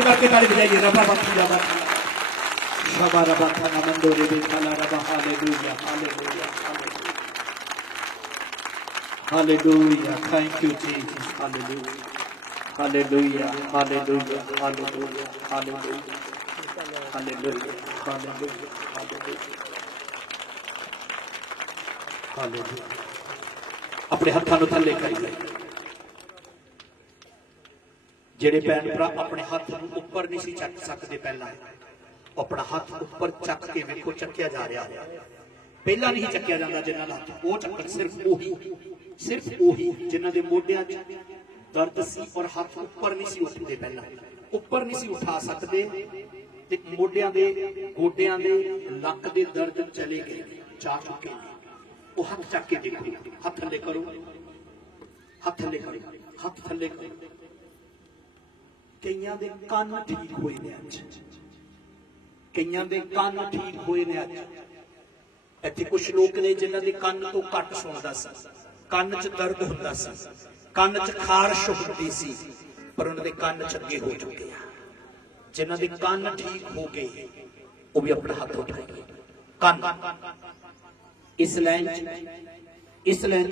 उपर करके ताली बजाइए रबा बाकी रबा शबा रबा खाना मंदोरे बेखाला रबा hallelujah hallelujah hallelujah thank you Jesus hallelujah hallelujah hallelujah hallelujah hallelujah hallelujah hallelujah अपने हत्थों को थले करिए जेड़े भैन भरा अपने हाथ उपर नहीं सी चक सकते पहला अपना हाथ उपर चक के वेखो चक्या जा रहा है पहला नहीं चक्या जाता जिन्होंने हाथ वो चक्कर सिर्फ उही जिन्हों के मोढियां दर्द सी और हाथ उपर नहीं सी उठते पहला उपर नहीं सी उठा सकते मोढियां दे गोडियां दे लक दे दर्द चले गए जा चुके हैं वो हाथ चक के देखो हाथ थले करो हाथ थले करो हाथ थले करो कईयां दे कान ठीक होए ने अज कईयां दे कान ठीक होए ने अज इत्थे कुछ लोग ने जिन्हां दे कान तो घट सुणदा सी कान च दर्द हुंदा सी कान च खारश हुंदी सी पर उन्हां दे कान चंगे हो चुके हैं जिन्हां दे कान ठीक हो गए वो भी अपना हाथ उठाएंगे कान इस लाइन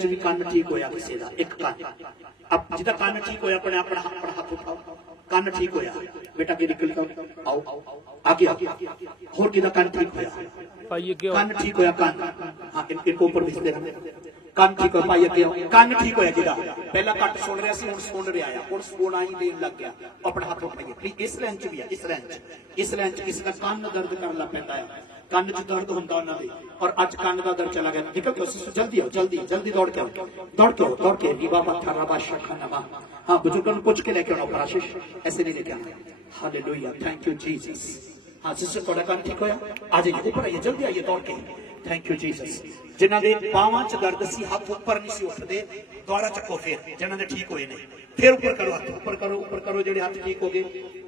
च भी कान ठीक होया किसी दा एक कान अब जिदा कान ठीक होया अपने अपना हाथ उठाओ कान ठीक होया बेटा के निकल कर आओ आगे आओ और किदा कान ठीक होया कान ठीक होया कान हां इनको ऊपर दिखते कान ठीक हो पाइए के कान ठीक होया किदा पहला कट सुन रहा सी हुन सुन रहा है हुन सुना ही देन लग गया अपना हाथ उठाइए प्लीज इस लाइन च भी है इस लाइन च किसी का कान दर्द कर ला पैंदा है कान च दर्द होंदा उन्हां दे और अज कान दा दर्द चला गया निकल के जल्दी आओ जल्दी दौड़ के विवा पत्थर रबा शखनमा हाँ बुजुर्गों को पूछ के लेके आना ऊपर आशीष ऐसे नहीं लेके आना हालेलुया थैंक यू जीसस हाँ सिस्टर थोड़ा कान ठीक होया आ जाइए ऊपर आइए जल्दी आइए दौड़ के थैंक यू जीसस जिन्हां दे बावां च दर्द सी हाथ ऊपर नहीं सी उठदे दोबारा चको फिर जिन्हां दे ठीक होए ने फिर ऊपर करो हाथ ऊपर करो जेडे हाथ ठीक हो गए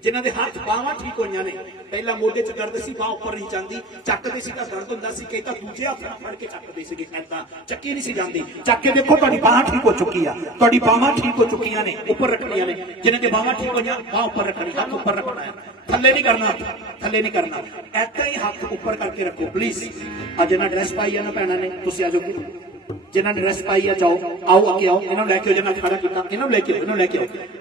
जिन्हां दे हाथ बावां ठीक होईयां ने पहला मोढे च दर्द सी बाह ऊपर नहीं जांदी चकदे सी तां दर्द हुंदा सी कई तां दूजे हाथ नाल फड़ के चकदे सी ऐदां चक्की नहीं सी जांदी चक के देखो तुहाडी बाह ठीक हो चुकी आ तुहाडी बावां ठीक हो चुकियां ने ऊपर रखणियां ने जिन्हां दे बावां ठीक होईयां बाह ऊपर रखनी हाथ ऊपर रखना है थल्ले नहीं करना ऐदां ही हाथ ऊपर करके रखो प्लीज आ जिन्हां ड्रेस पाई है ना भैणां ने तुसीं आ जाओ जिन्होंने ड्रेस पाई है जाओ आओ अगे आओ इन्हों लैके जिन्हें खड़ा किया इन्हों लेके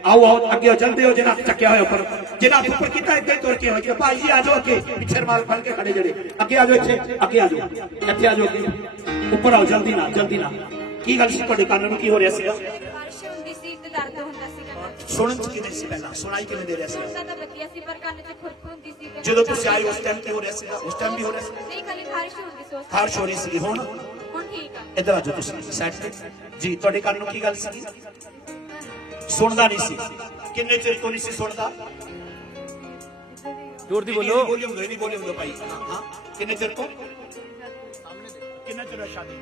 आओ अगे आओ जल्दी हो जिन्हें चक्या हो ऊपर जिन्हें ऊपर किया इदा ही तुर के हो भाई जी आ जाओ अगे पिछे रुमाल फड़ के खड़े जड़े अगे आ जाओ इत्थे अगे आ जाओ इत्थे आ जाओ ऊपर आओ जल्दी ना की गल सी तुहाडे कान नूं की हो रहा सी सुनन च किवें सी पहला सुनाई किवें दे रहा सी जदों तुसीं आए उस टाइम ते हो रहा सी उस टाइम भी हो रहा सी नहीं खाली खारिश हो रही सी हुण इधर आ जाओ सैट जी तुहाडे कान नूं की गल सी सुनदा नहीं सी किन्ने चिर तो नहीं सी सुनदा जोर दी बोलो वॉल्यूम दो भाई हां किन्ने चिर तो किन्ना चिर शादी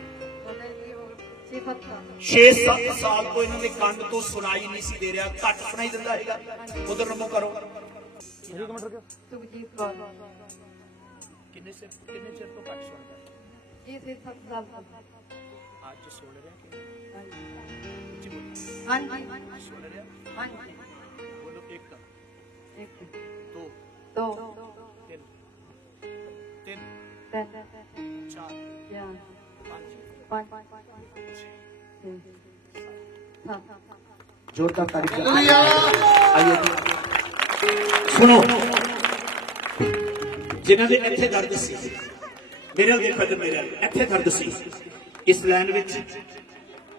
6-7 साल तो इन्हां दे कान तो सुनाई नहीं सी दे रहा घट सुनाई दिंदा हैगा उधर नमो करो किन्ने चिर तो घट सुनदा आज सुन रहे हैं हाँ जी सुन रहे हैं हाँ जी बोलो एक दो तीन चार जोरदार तारीफ आइए सुनो जिन्हां दे इत्थे दर्द सी मेरे देखो तो मेरे इत्थे दर्द सी इस लाइन विच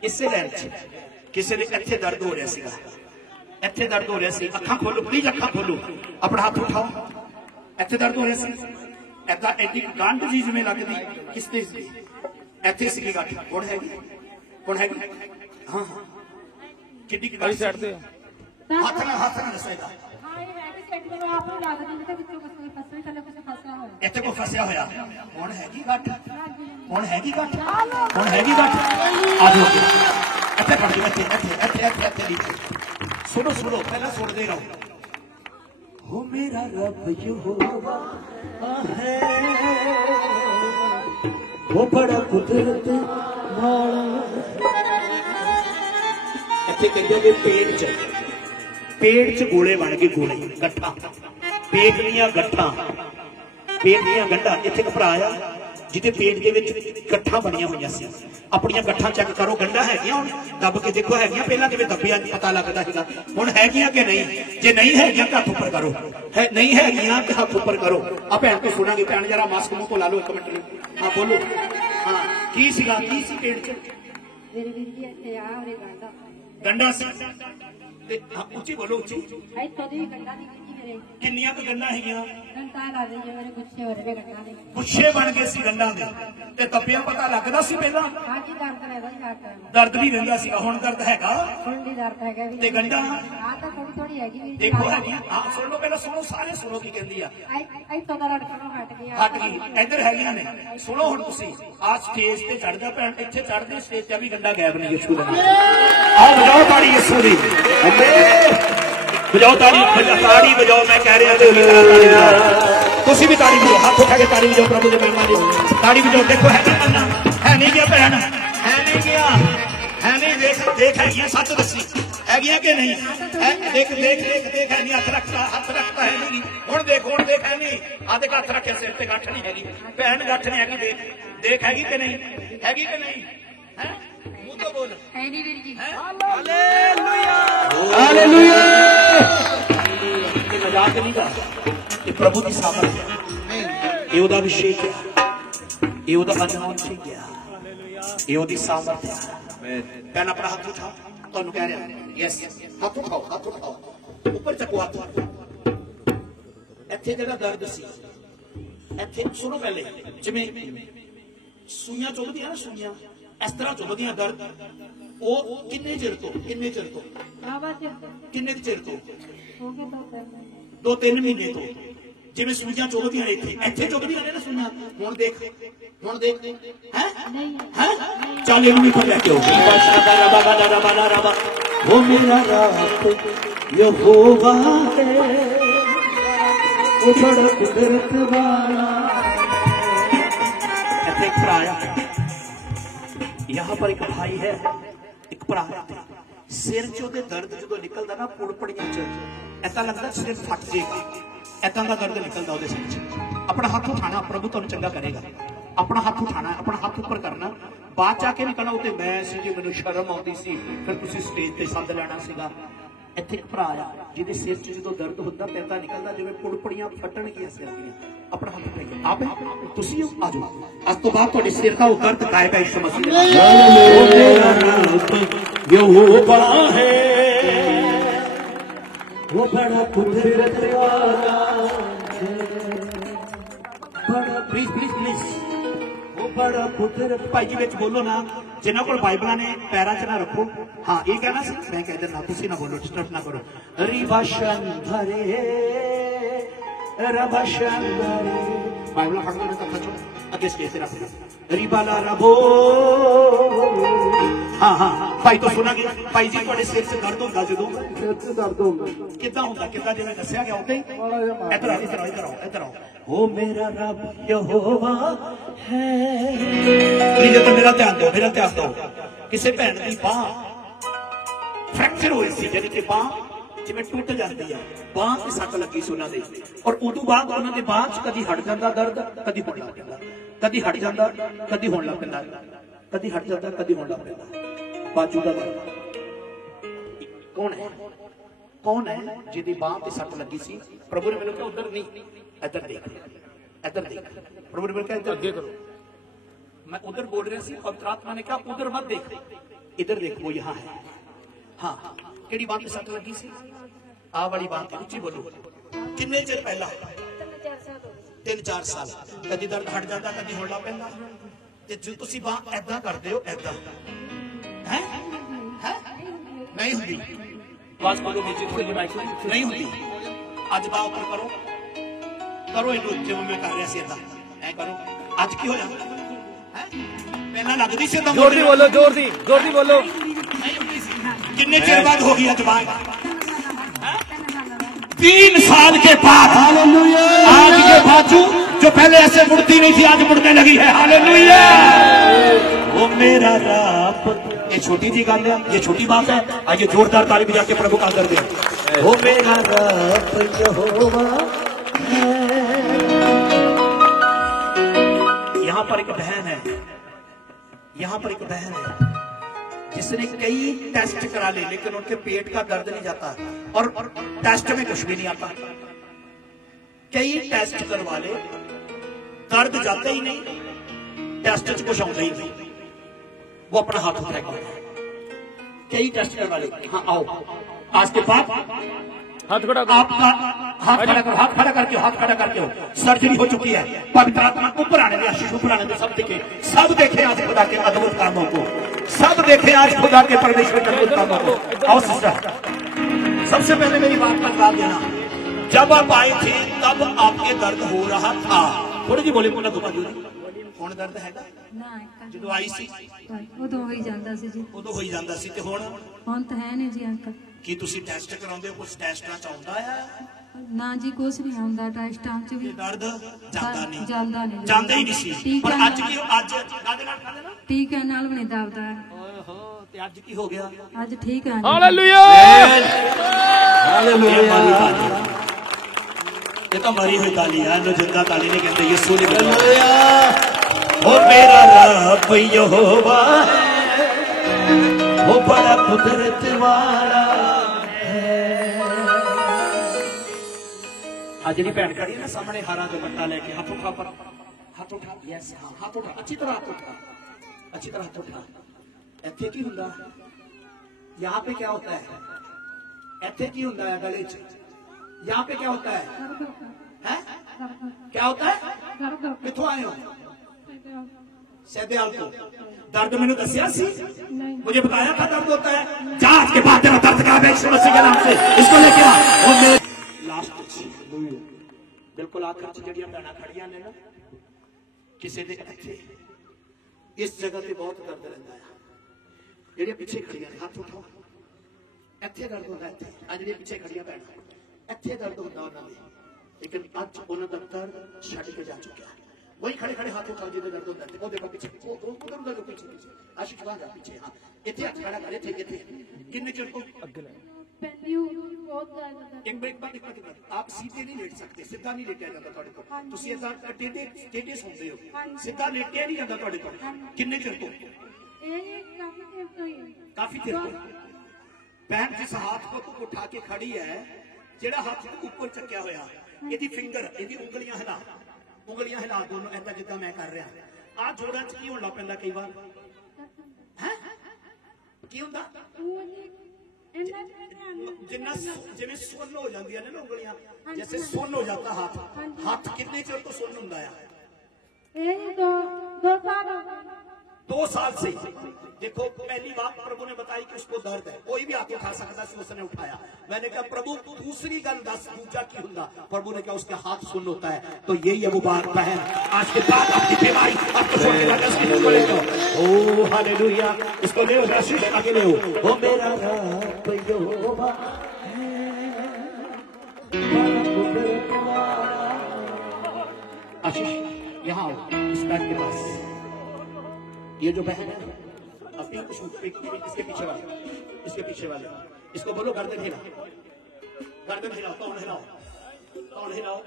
इसे लाइन च किसी ने इत्थे दर्द हो रहा सीगा इत्थे दर्द हो रहा सी अखां खोलो प्लीज अखां खोलो अपना हाथ उठाओ इत्थे दर्द हो रहा सी ऐदा एडी गंढ जी जिवें लगदी किसते सी इत्थे सी गंढ हुण हैगी हां किड्डी गल साइड ते हाथ ना दसाएगा इत्थे को फसिया होया हुण हैगी गठ आ जाओ इत्थे पड़ जाओ इत्थे सुनो पहला सुनते रहो हो मेरा रब यहोवा है वो बड़ा कुदरत वाला इत्थे कहंदे पेट च गोले बन गए गोले गट्ठा पेट दियां गट्ठां, पेट दियां गंढां। इत्थे एक भरा आ जिहदे पेट दे विच गट्ठां बणियां होईयां सी। अपनियां गट्ठां चेक करो, गंढां हैगियां हुण दब के देखो हैगियां, पहलां जिवें दबिया पता लगदा सीगा, हुण हैगियां कि नहीं? जे नहीं हैगियां तां हत्थ उपर करो, है नहीं हैगियां तां हत्थ उपर करो। आ भैन तो सुणांगे। भैन जरा मास्क मूंह तो ला लो, एक मिनट। हाँ बोलो, हाँ की सीगा, की सी पेट च? मेरे वीर जी इत्थे आ और गंढा गंढा सी ते उच्ची बोलो, उच्ची। इत्थों दी गंढा नहीं वीर जी मेरे किन्नियां क गंढां हैगियां? गंढा ला दे मेरे गुच्छे हो रहे गंढा दे पुच्छे बन गए सी गंढां दे ते तपिया पता लगदा सी पहलां? हां जी दर्द रहदा जी डॉक्टर दर्द भी रहिंदा सी, हुण दर्द हैगा? सुन दी दर्द हैगा वीर ते गंढां आ तां थोड़ी थोड़ी हैगी वीर जी देखो हैगियां। हाँ सुन लो, पहले सुनो, सारे सुनो की कहंदी आ। इत्थों दा लड़कणों हट गया, हट गई, इधर हैगियां ने। सुनो हुण तुसीं आ स्टेज ते चढ़दा भैन, इत्थे चढ़दे स्टेज ते भी गंढा गायब नहीं यीशु दे नाम। आओ बजाओ ताड़ी यीशु दी, बजाओ ताड़ी, ताड़ी बजाओ। मैं कह रहा ताड़ी बजाओ, तुसी भी ताड़ी बजाओ, हाथ उठा के ताड़ी बजाओ प्रभु दे महिमा दी ताड़ी बजाओ। देखो है गंढा, है नहीं गया भैन, है नहीं गया, है नहीं? देख देख हैगियां, सच दसी हैगियां कि नहीं? देख देख देख देख है नहीं, हथ रखता, हथ रखता है नहीं। हुण देख है नहीं, आ देख हथ रखे सिर ते, गठ नहीं हैगी भैन, गठ नहीं हैगी। देख देख हैगी कि नहीं, हैगी कि नहीं? है मुंह तो बोल, है नहीं वीर जी। Hallelujah, hallelujah. ये मजाक नहीं गा, ये प्रभु की सामर्थ है, ये ओदा अभिषेक है, ये ओदा अनमोल है, ये ओदी सामर्थ है। भैन अपना हाथ उठाओ, तुहानू कह रहा यस, हाथ उठाओ, हाथ उठाओ, ऊपर चको हाथ। इत्थे जेड़ा दर्द सी, इत्थे सुनो पहले, जिवें सूइयां चुभदियां ना, सूइयां इस तरह चुभदियां दर्द, वो किन्ने चिर तो, किन्ने चिर तो, बाबा जी किन्ने चिर तो? हो गए 2-3 महीने तो। जिवें सूइयां चुभदियां ने, इत्थे चुभदियां ने ना सूइयां। हुण देख हैं हैं, चल इनू भी पकड़ के हो। वो मेरा रब यहोवा है, वो बड़ा कुदरत वाला। इत्थे एक भरा आया, यहाँ पर एक भाई है, एक भरा है, सिर च ओहदे दर्द जो निकलदा ना, पुड़पड़ियां च ऐसा लगदा सिर फट जाएगा, ऐसा का दर्द निकलदा ओहदे सिर च। अपना हाथ उठाना, प्रभु तुहानू चंगा करेगा। अपना हाथ उठाना, अपना हाथ ऊपर करना, बात जाके नहीं कहना उते मैं सी जी, मैनू शर्म आउंदी सी, फिर तुसीं स्टेज ते सद लैना सीगा। इत्थे एक भरा आ जिहदे सिर च जो दर्द हुंदा, पैदा निकलदा जिवें पुड़पड़ियां फटणगियां सिर दीयां। अपना हाथ उठाइए, आप तुसीं आ जाओ, अज तो बाद तुहाडे सिर दा वो दर्द गायब है यीशु मसीह दे नाम। यहोवा है, वो बड़ा कुदरत वाला है, बड़ा प्लीज प्लीज प्लीज, वो बड़ा कुदरत। भाई जी विच बोलो ना, जिन्हां कोल बाइबलां ने पैरां च ना रखो। हाँ ये कहना सी, मैं कह देना, तुसीं ना बोलो, डिस्टर्ब ना करो। रिवाशंधरे रवशंधरे, बाइबलां फड़ लो, तक खचो अगे स्टेज से रख रिबाला रबो। हाँ हाँ भाई तो सुना गया, भाई जी तुहाडे सिर से दर्द होंदा, जदों सिर से दर्द होंदा किदां होंदा, किदां जिवें दस्सिया गया उदां ही। इधर आओ, इधर आओ, इधर आओ, इधर आओ। ओ मेरा रब यहोवा है। नीचे तो मेरा ध्यान दो, मेरा ध्यान दो। किसी भैन की बांह फ्रैक्चर हुई सी, यानी कि बांह जिवें टुट जाती है, बांह ते सट लगी सी उन्हां दे, और उदों बाद उन्हां दे बांह च कदी हट जांदा दर्द, कदी होण लग पैंदा, कदी हट जांदा, कदी होण लग पैंदा, कदी हट जांदा, कदी होण लग पैंदा। बाजू का दर्द कौन है, कौन है जिहदी बांह ते सट लगी सी? प्रभु ने मैनूं कहा उधर नहीं, इधर देख, इधर देख। प्रभु ने मैनूं कहा इधर अगे करो, मैं उधर बोल रहा सी, पवित्र आत्मा ने कहा उधर मत देख, इधर देख, वो यहाँ है। हाँ केड़ी बांह ते सट लगी सी? आ वाली बांह ते। उच्ची बोलो, किन्ने चिर पहला? 3-4 साल। कदी दर्द हट जाता, कदी होण लग पैंदा। ते जो तुसीं बांह ऐदां करदे हो, ऐदां है नहीं हुंदी, आवाज बोलो नीचे थोड़ी माइक नहीं हुंदी। अज बांह ऊपर करो, करो इनू जिवें मैं कर रहा सी, ऐदां ऐ करो। अज की होया है? पहला लगदी सी, जोर दी बोलो, जोर दी बोलो। कितने चिर बाद हो गया जवान? 3 साल के बाद। आज ये बाजू जो पहले ऐसे मुड़ती नहीं थी, आज मुड़ने लगी है। हालेलुया। वो मेरा रब, ये छोटी सी गल है, ये छोटी बात है। आइए जोरदार ताली बजा के प्रभु का आदर दें। वो मेरा रब यहोवा यहाँ पर एक बहन है, यहाँ पर एक बहन है जिसने कई टेस्ट करा ले, लेकिन उनके पेट का दर्द नहीं जाता और टेस्ट में कुछ भी नहीं आता। कई टेस्ट करवा ले, दर्द जाता ही नहीं, टेस्ट में कुछ आता ही नहीं, वो अपना हाथ उठाएगा। कई टेस्ट करवा ले। हाँ आओ, आज के बाद हाथ खड़ा करो, आपका हाथ खड़ा करो, हाथ खड़ा करके हो, हाथ खड़ा करके हो। सर्जरी हो चुकी है, पवित्र आत्मा ऊपर आने दे, आशीष ऊपर आने दे। सब देखे, सब देखे आज खुदा के अद्भुत कामों को, सब देखे आज खुदा के परमेश्वर के अद्भुत कामों को। आओ सिस्टर, सबसे पहले मेरी बात का जवाब देना। जब आप आई थी तब आपके दर्द हो रहा था, थोड़ी जी बोले बोला दुकान कौन दर्द हैगा ਨਾ ਜਦੋਂ ਆਈ ਸੀ ਉਦੋਂ ਹੋਈ ਜਾਂਦਾ ਸੀ ਜੀ ਉਦੋਂ ਹੋਈ ਜਾਂਦਾ ਸੀ ਤੇ ਹੁਣ ਹੁਣ ਤਾਂ ਹੈ ਨਹੀਂ ਜੀ ਅੰਕਲ ਕੀ ਤੁਸੀਂ ਟੈਸਟ ਕਰਾਉਂਦੇ ਹੋ? ਕੁਝ ਟੈਸਟਾਂ ਚ ਆਉਂਦਾ ਹੈ? ਨਾ ਜੀ ਕੁਛ ਨਹੀਂ ਆਉਂਦਾ ਟੈਸਟਾਂ ਚ ਵੀ ਇਹ ਦਰਦ ਜਾਂਦਾ ਨਹੀਂ, ਜਾਂਦਾ ਨਹੀਂ ਜਾਂਦਾ ਹੀ ਨਹੀਂ ਸੀ। ਪਰ ਅੱਜ ਕੀ, ਅੱਜ ਕਾਹਦੇ ਨਾਲ ਖਾਦੇ ਨਾਲ? ਟੀਕਾ ਨਾਲ ਵੀ ਨਹੀਂ ਦਬਦਾ ਓਏ ਹੋ, ਤੇ ਅੱਜ ਕੀ ਹੋ ਗਿਆ? ਅੱਜ ਠੀਕ ਆ ਜੀ हालेलुया ਹਾਲੇਲੂਇਆ। ये तो मरी हुई ताली है, नो जिंदा ताली नहीं कहते, यीशु ने हालेलुया। वो मेरा रब यहोवा है, वो बड़ा कुदरत वाला है। आज जी भैन खड़ी है ना सामने, हारा दुपट्टा लेके, हाथ उठा पर, हाथ उठा, यस हाँ, हाथ उठा, अच्छी तरह हाथ उठा, अच्छी तरह हाथ उठा। ਇੱਥੇ ਕੀ ਹੁੰਦਾ? यहाँ पे क्या होता है? ਇੱਥੇ ਕੀ ਹੁੰਦਾ ਹੈ ਗਲੇ 'ਚ? यहाँ पे क्या होता है? हैं? क्या होता है? किथों आए हो? सैदेवाल को। दर्द मैंने दसिया सी, मुझे बताया था दर्द होता है। जांच के बाद तेरा दर्द का यीशु मसीह के नाम से इसको लेके आ। और मेरे लास्ट बिल्कुल आखिर च जड़ियां भैणां खड़ियां ने ना, किसी दे इत्थे इस जगह पे बहुत दर्द रहता है। जेड़ियां पिछे खड़ियां ने, हाथ उठाओ। इत्थे दर्द होता है, इत्थे आ जेड़ियां पिछे खड़ियां भैणां, ਇੱਥੇ ਦਰਦ ਹੁੰਦਾ ਉਹਨਾਂ ਦੇ, ਲੇਕਿਨ ਅੱਜ ਉਹਨਾਂ ਦਾ ਦਰਦ ਛੱਡ ਕੇ ਜਾ ਚੁੱਕਿਆ। वही खड़े खड़े हाथ उठा जिधर दर्द होता है, वो देखो पीछे, वो उधर उधर पीछे पीछे आशिक बाहर जा पीछे। हाँ इतने हाथ खड़ा करे थे कितने किन्ने चिर को एक मिनट आप सीधे नहीं लेट सकते, सीधा नहीं लेटिया जाता ਤੁਹਾਡੇ ਕੋਲ। ਤੁਸੀਂ ਇਦਾਂ ਟੇਢੇ ਟੇਢੇ ਸੌਂਦੇ ਹੋ, ਸਿੱਧਾ ਲੇਟਿਆ ਨਹੀਂ ਜਾਂਦਾ ਤੁਹਾਡੇ ਕੋਲ। ਕਿੰਨੇ ਚਿਰ ਤੋਂ? काफी देर को। बहन जिस हाथ को उठा के खड़ी है, जेड़ा हाथ ऊपर चक्या होया, ਇਹਦੀ ਫਿੰਗਰ, ਇਹਦੀ ਉਂਗਲੀਆਂ ਹਿਲਾ, ਉਂਗਲੀਆਂ ਹਿਲਾ ਦੋਨੋਂ ਐਦਾਂ ਜਿੱਦਾਂ ਮੈਂ ਕਰ ਰਿਹਾ। ਆ ਜੋੜਾਂ 'ਚ ਕੀ ਹੋਣ ਲੱਗ ਪੈਂਦਾ ਕਈ ਵਾਰ? ਹੈ ਕੀ ਹੁੰਦਾ? ਜਿੰਨਾ ਜਿਵੇਂ ਸੁੰਨ ਹੋ ਜਾਂਦੀਆਂ ਨੇ ਨਾ ਉਂਗਲੀਆਂ, ਜੈਸੇ ਸੁੰਨ ਹੋ ਜਾਂਦਾ ਹੱਥ। ਹੱਥ ਕਿੰਨੇ ਚਿਰ ਤੋਂ ਸੁੰਨ ਹੁੰਦਾ ਆ? ਇਹ 2 साल से। देखो पहली बात प्रभु ने बताई कि उसको दर्द है, कोई भी हाथ उठा सकता है, उसने उठाया। मैंने कहा प्रभु दूसरी गल दस, दूजा की हुंदा? प्रभु ने कहा उसके हाथ सुन होता है। तो यही है मुबारक बहन, आज के बाद आपकी बीमारी आपको छोड़ के लगा इसको ले लो। ओ हालेलुया, इसको ले लो, आशीष आगे ले लो। ओ मेरा रब यहोवा आशीष यहाँ आओ, इस बैग के पास। ये जो बहन है अपनी इसके पीछे वाले, इसके पीछे वाले, इसको बोलो गर्दन हिला, गर्दन हिलाओ, कौन हिलाओ, कौन हिलाओ।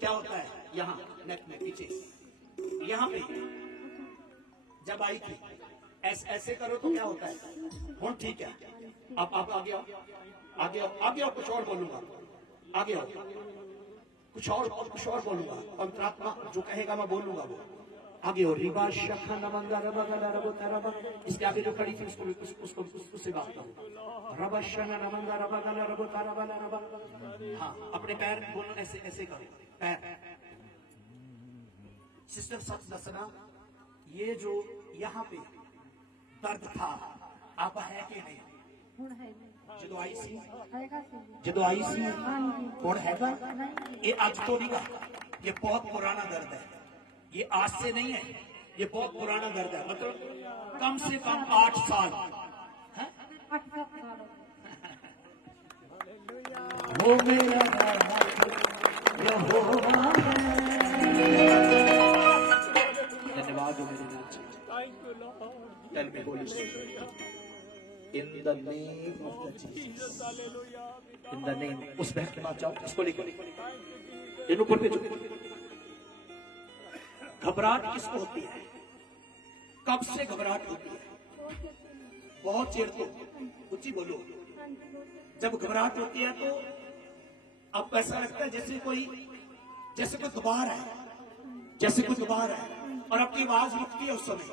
क्या होता है यहाँ नेक में पीछे, यहाँ पे जब आई थी ऐसे ऐसे करो तो क्या होता है? हूं ठीक है, आप आगे आओ, आगे आओ, आगे आओ, कुछ और बोलूंगा, आगे आओ, कुछ और बोलूंगा। अंतरात्मा जो कहेगा मैं बोलूंगा वो आगे हो। रिबा शखा नमंगा रबा गला रबो तरबा, इसके आगे जो खड़ी थी उसको उससे बात करो। रबा शना नमंगा रबा गला रबो तरबा रबा। हाँ अपने पैर बोलो, ऐसे ऐसे करो पैर। सिस्टर सच दसना, ये जो यहाँ पे दर्द था आप है कि नहीं? ਜਦੋਂ ਆਈ ਸੀ, ਜਦੋਂ आई सी हुण हैगा? ये आज तो नहीं गा, ये बहुत पुराना दर्द है, ये आज से नहीं है, ये बहुत पुराना दर्द है। मतलब कम से कम 8 साल। वो मेरा धन्यवाद हो मेरे Tell me, Holy Spirit. In the name of Jesus. In the name, उस बहन के पास जाओ, इसको लेकर इन ऊपर पे घबराहट किसको होती है? कब से घबराहट होती है? बहुत चेर तो ऊंची बोलो। जब घबराहट होती है तो अब ऐसा लगता है जैसे कोई गुबार है, जैसे कोई गुबार है और आपकी आवाज रुकती है। उस समय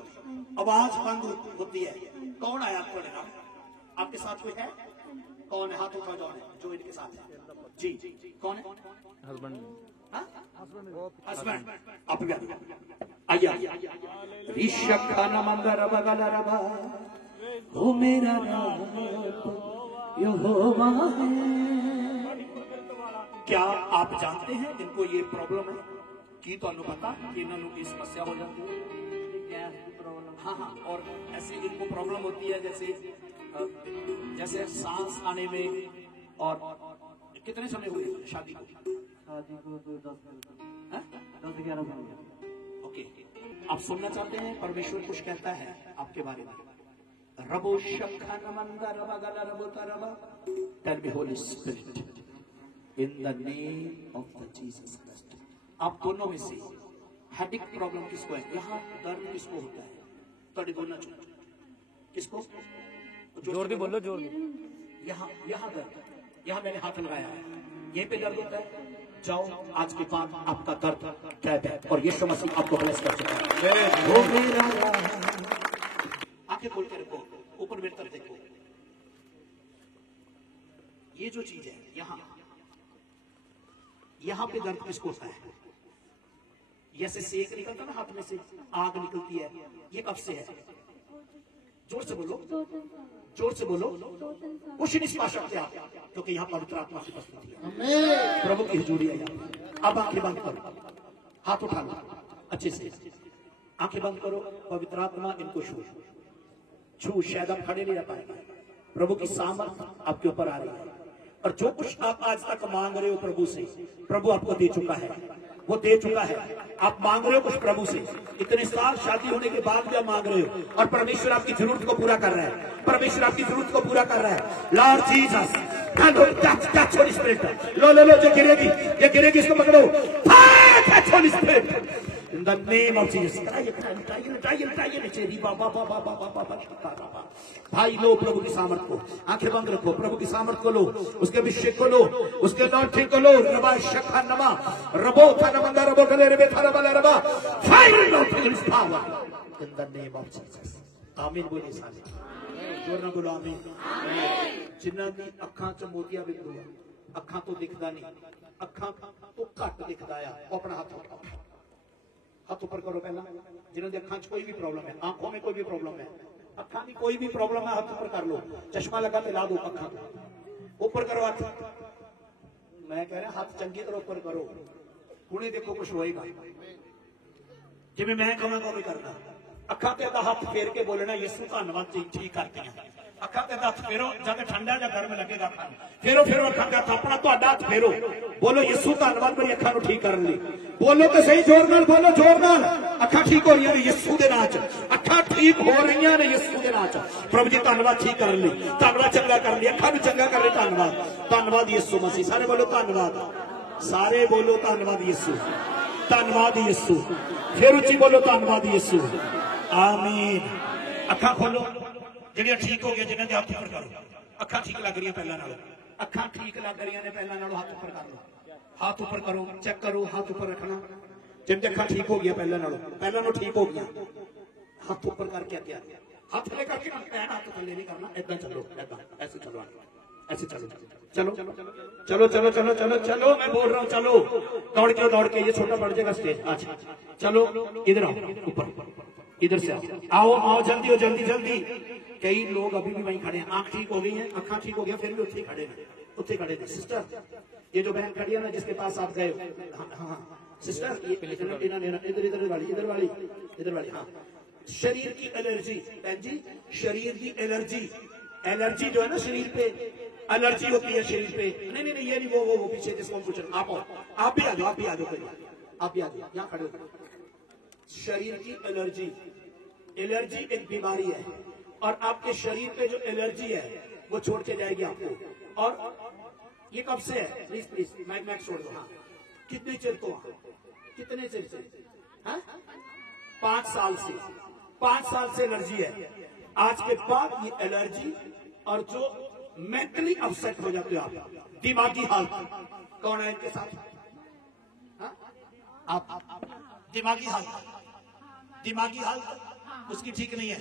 आवाज बंद होती है। कौन आया आपको लगा? आपके साथ कोई है? कौन है? हाथ उठा जाओ जो इनके साथ है। जी कौन है? हस्बैंड। हस्बैंड। आप भी आइए। ऋषभ खाना मंदर बगला रबा हो मेरा यहोवा है। क्या आप जानते हैं इनको ये प्रॉब्लम है? की तो पता कि इन्होंने की समस्या हो जाती है? क्या प्रॉब्लम? हाँ, और ऐसे इनको प्रॉब्लम होती है जैसे सांस आने में। और कितने समय हुए शादी को? 10-11 साल। ओके, आप सुनना चाहते हैं परमेश्वर कुछ कहता है आपके बारे में? रबो शखा नमंदा रबा गला रबो तरबा। Tell me holy spirit in the name of the Jesus Christ. आप दोनों में से हेडिक प्रॉब्लम किसको है? यहाँ दर्द किसको होता है? थोड़ी बोलना चाहिए किसको? जोर दी बोलो, जोर दी। यहाँ दर्द, यहाँ मैंने हाथ लगाया है, यहीं पे दर्द होता है। जाओ, आज के बाद आपका दर्द गायब है और यीशु मसीह आपको ब्लेस कर चुका है। आंखें खोल के रखो, ऊपर मेरी तरफ देखो। ये जो चीज है यहाँ पे दर्द किसको होता है? जैसे सेक निकलता है ना, हाथ में से आग निकलती है, ये कब से है? जोर से बोलो, जोर से बोलो। कुछ नहीं पा सकते आप, क्योंकि यहाँ पवित्र आत्मा की उपस्थिति है, प्रभु की हुजूरी है यहाँ। अब आंखें बंद करो, हाथ उठा लो अच्छे से, आंखें बंद करो। पवित्र आत्मा इनको छू, शायद आप खड़े नहीं रह पाएंगे। प्रभु की सामर्थ आपके ऊपर आ रही है और जो कुछ आप आज तक मांग रहे हो प्रभु से, प्रभु आपको दे चुका है, वो दे चुका है। आप मांग रहे हो कुछ प्रभु से, इतने साल शादी होने के बाद भी आप मांग रहे हो और परमेश्वर आपकी जरूरत को पूरा कर रहा है। परमेश्वर आपकी जरूरत को पूरा कर रहा है। Lord Jesus, touch holy spirit. लो जो गिरेगी इसको पकड़ो। Touch holy spirit in the name of Jesus। भाई लो प्रभु की सामर्थ को, आंखें बंद रखो, प्रभु की सामर्थ को लो, उसके अभिषेक को लो, उसके अनॉइंटिंग को लो। रबा शखा नमा रबो था नमंदा रबो गले रबे था रबा रबा fire of his power in the name of Jesus. आमीन बोलिए सारे, जोर ना बोलो आमीन। जिन्हां दी अखां च मोतिया बिंदु है, अखां तो दिखदा नहीं, अखां तो घट दिखदा है, अपना हाथ उठाओ, हाथ ऊपर करो पहला। जिन्हों की अखां कोई भी प्रॉब्लम है, आंखों में कोई भी प्रॉब्लम है, अखां की कोई भी प्रॉब्लम है, हाथ ऊपर कर लो। चश्मा लगा के ला दो, अखां ऊपर करो हाथ। मैं कह रहा हाथ चंगी तरह ऊपर करो, हुणे देखो कुछ होएगा। जिवें मैं कहांगा उवें करना। अखां ते हाथ फेर के बोलना, यीशु धन्नवाद जी, ठीक करते हैं। अखां ते हाथ फेरो, जब ठंडा या गर्म लगेगा अखां फेरो अखां ते अपना तुहाडा हाथ फेरो, बोलो यीशु धन्नवाद मेरी अखां नूं ठीक करन लई। बोलो तो सही, जोर नाल बोलो, जोर नाल। अखां ठीक हो रही ने यीशु दे नाम च, अखां ठीक हो रही ने यीशु दे नाम च। प्रभु जी धन्नवाद ठीक करन लई, धन्नवाद चंगा करन लई, अखां नूं चंगा कर लई। धन्नवाद, धन्नवाद यीशु मसीह। सारे बोलो धन्नवाद, सारे बोलो धन्नवाद यीशु, धन्नवाद यीशु। फिर उच्ची बोलो धन्नवाद यीशु। आमीन। अखां खोलो, ਜਿਹੜੀਆਂ ठीक हो गया, जिन्हां दे हाथ ऊपर करो। अखां ठीक लग रही पहला नालों, अखां ठीक लग रही ने पहला नालों, हाथ ऊपर कर लो, हाथ ऊपर करो, चेक करो, हाथ ऊपर रखना। जिनकी अखां ठीक हो गया पहला नालों ठीक हो गया, हाथ ऊपर करके आगे हाथ थले करके, पैर हाथ थले नहीं करना, ऐदा चलो, ऐदा ऐसे चलो, ऐसे चलो चलो चलो चलो चलो चलो चलो, मैं बोल रहा हूँ चलो, दौड़ के, ये छोटा बढ़ जाएगा स्टेज। अच्छा चलो, इधर आओ, ऊपर इधर से आओ, आओ जल्दी हो, जल्दी। कई लोग अभी भी वहीं खड़े हैं, आंख ठीक हो गई है, अखा ठीक हो गया, फिर भी उत्थे खड़े थे। सिस्टर, ये जो बहन खड़ी है ना, जिसके पास आप गए, हाँ सिस्टर, इधर वाली, हाँ। शरीर की एलर्जी, बहन जी, शरीर की एलर्जी जो है ना, शरीर पे एलर्जी होती है, शरीर पे। नहीं ये नहीं, वो पीछे जिसको हम पूछ रहे, आप भी आ जाओ, यहाँ खड़े हो। शरीर की एलर्जी एक बीमारी है और आपके शरीर पे जो एलर्जी है वो छोड़ के जाएगी आपको। और ये कब से है? प्लीज माइक छोड़ दो। हाँ, कितने चिर तो कितने चिर से? 5 साल से। 5 साल से एलर्जी है। आज के बाद ये एलर्जी और जो मेंटली अपसेट हो जाते हो आप, दिमागी हालत, कौन है इनके साथ? आप दिमागी हालत उसकी ठीक नहीं है।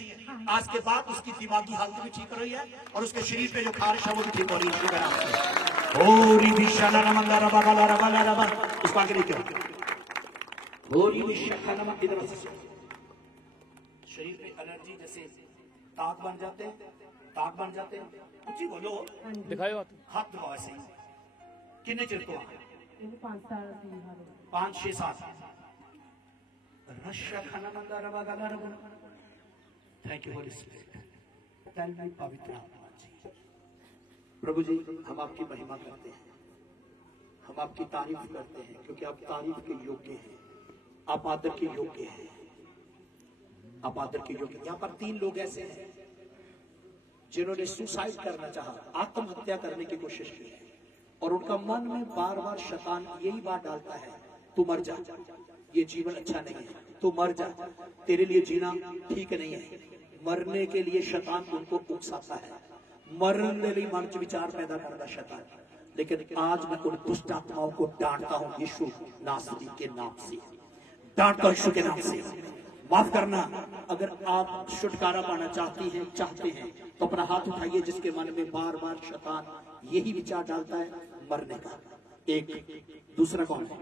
आज के बाद उसकी दिमागी हालत भी ठीक हो रही है और उसके शरीर पे जो खारिश है वो भी ठीक हो रही है। उसको आगे नहीं क्यों? शरीर पे एलर्जी जैसे ताक बन जाते हैं। कुछ ही बोलो, दिखाओ हाथ दिखाओ ऐसे। कितने चिर को? 5-6 साल। Thank you Holi spirit. पवित्र आत्मा जी, प्रभु जी, हम आपकी महिमा करते हैं, हम आपकी तारीफ करते हैं, क्योंकि आप तारीफ के योग्य हैं, आप आदर के योग्य हैं, आप आदर के योग्य। यहाँ पर 3 लोग ऐसे हैं जिन्होंने सुसाइड करना चाहा, आत्महत्या करने की कोशिश की है, और उनका मन में बार बार शैतान यही बात डालता है, तू मर जा, ये जीवन अच्छा नहीं है, तू मर जा, तेरे लिए जीना ठीक नहीं है। मरने के लिए शैतान उनको उकसाता है, मरने लिए मन च विचार पैदा करता शैतान। लेकिन आज मैं उन दुष्ट आत्माओं को डांटता हूं यीशु नासरी के नाम से, डांटता हूं यीशु के नाम से। माफ करना, अगर आप छुटकारा पाना चाहते हैं तो अपना हाथ उठाइए जिसके मन में बार बार शैतान यही विचार डालता है मरने का। 1, दूसरा कौन है?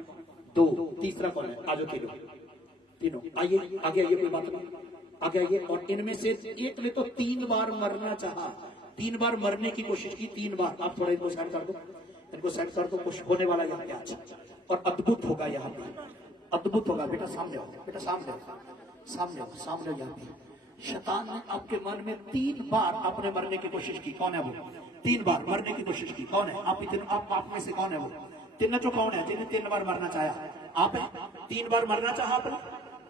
2, तीसरा कौन है? आज तीनों आइए, आगे आइए, कोई बात नहीं, आगे आइए। और इनमें से एक ने तो 3 बार मरना चाहा, 3 बार मरने की कोशिश की, 3 बार। आप थोड़ा इनको सेट कर दो, इनको सेट कर दो, कुछ होने वाला यहाँ पे आज, और अद्भुत होगा यहाँ पे, अद्भुत होगा। बेटा सामने आओ, बेटा सामने आओ, सामने आओ, सामने आओ। यहाँ पे शैतान ने आपके मन में 3 बार आपने मरने की कोशिश की। कौन है वो? 3 बार मरने की कोशिश की। कौन है? आप में से कौन है वो? 3 जो कौन है जिन्हें 3 बार मरना चाहा? आप 3 बार मरना चाहा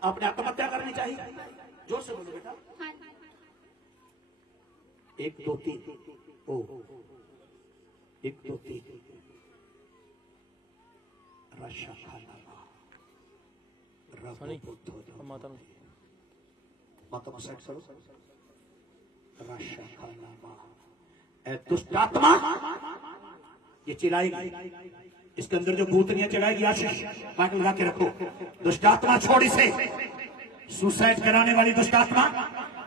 आपने आत्महत्या करनी चाहिए। जोर से बोलो बेटा। 1 2 3। ओ 1 2 3। रशा खाना माता सेट करो। रशा खाना दुष्ट आत्मा ये चिल्लाएगी, इसके अंदर जो भूतनियां चलाएगी, आशीष माइक लगा के रखो। दुष्ट आत्मा छोड़ इसे, सुसाइड कराने वाली दुष्ट आत्मा,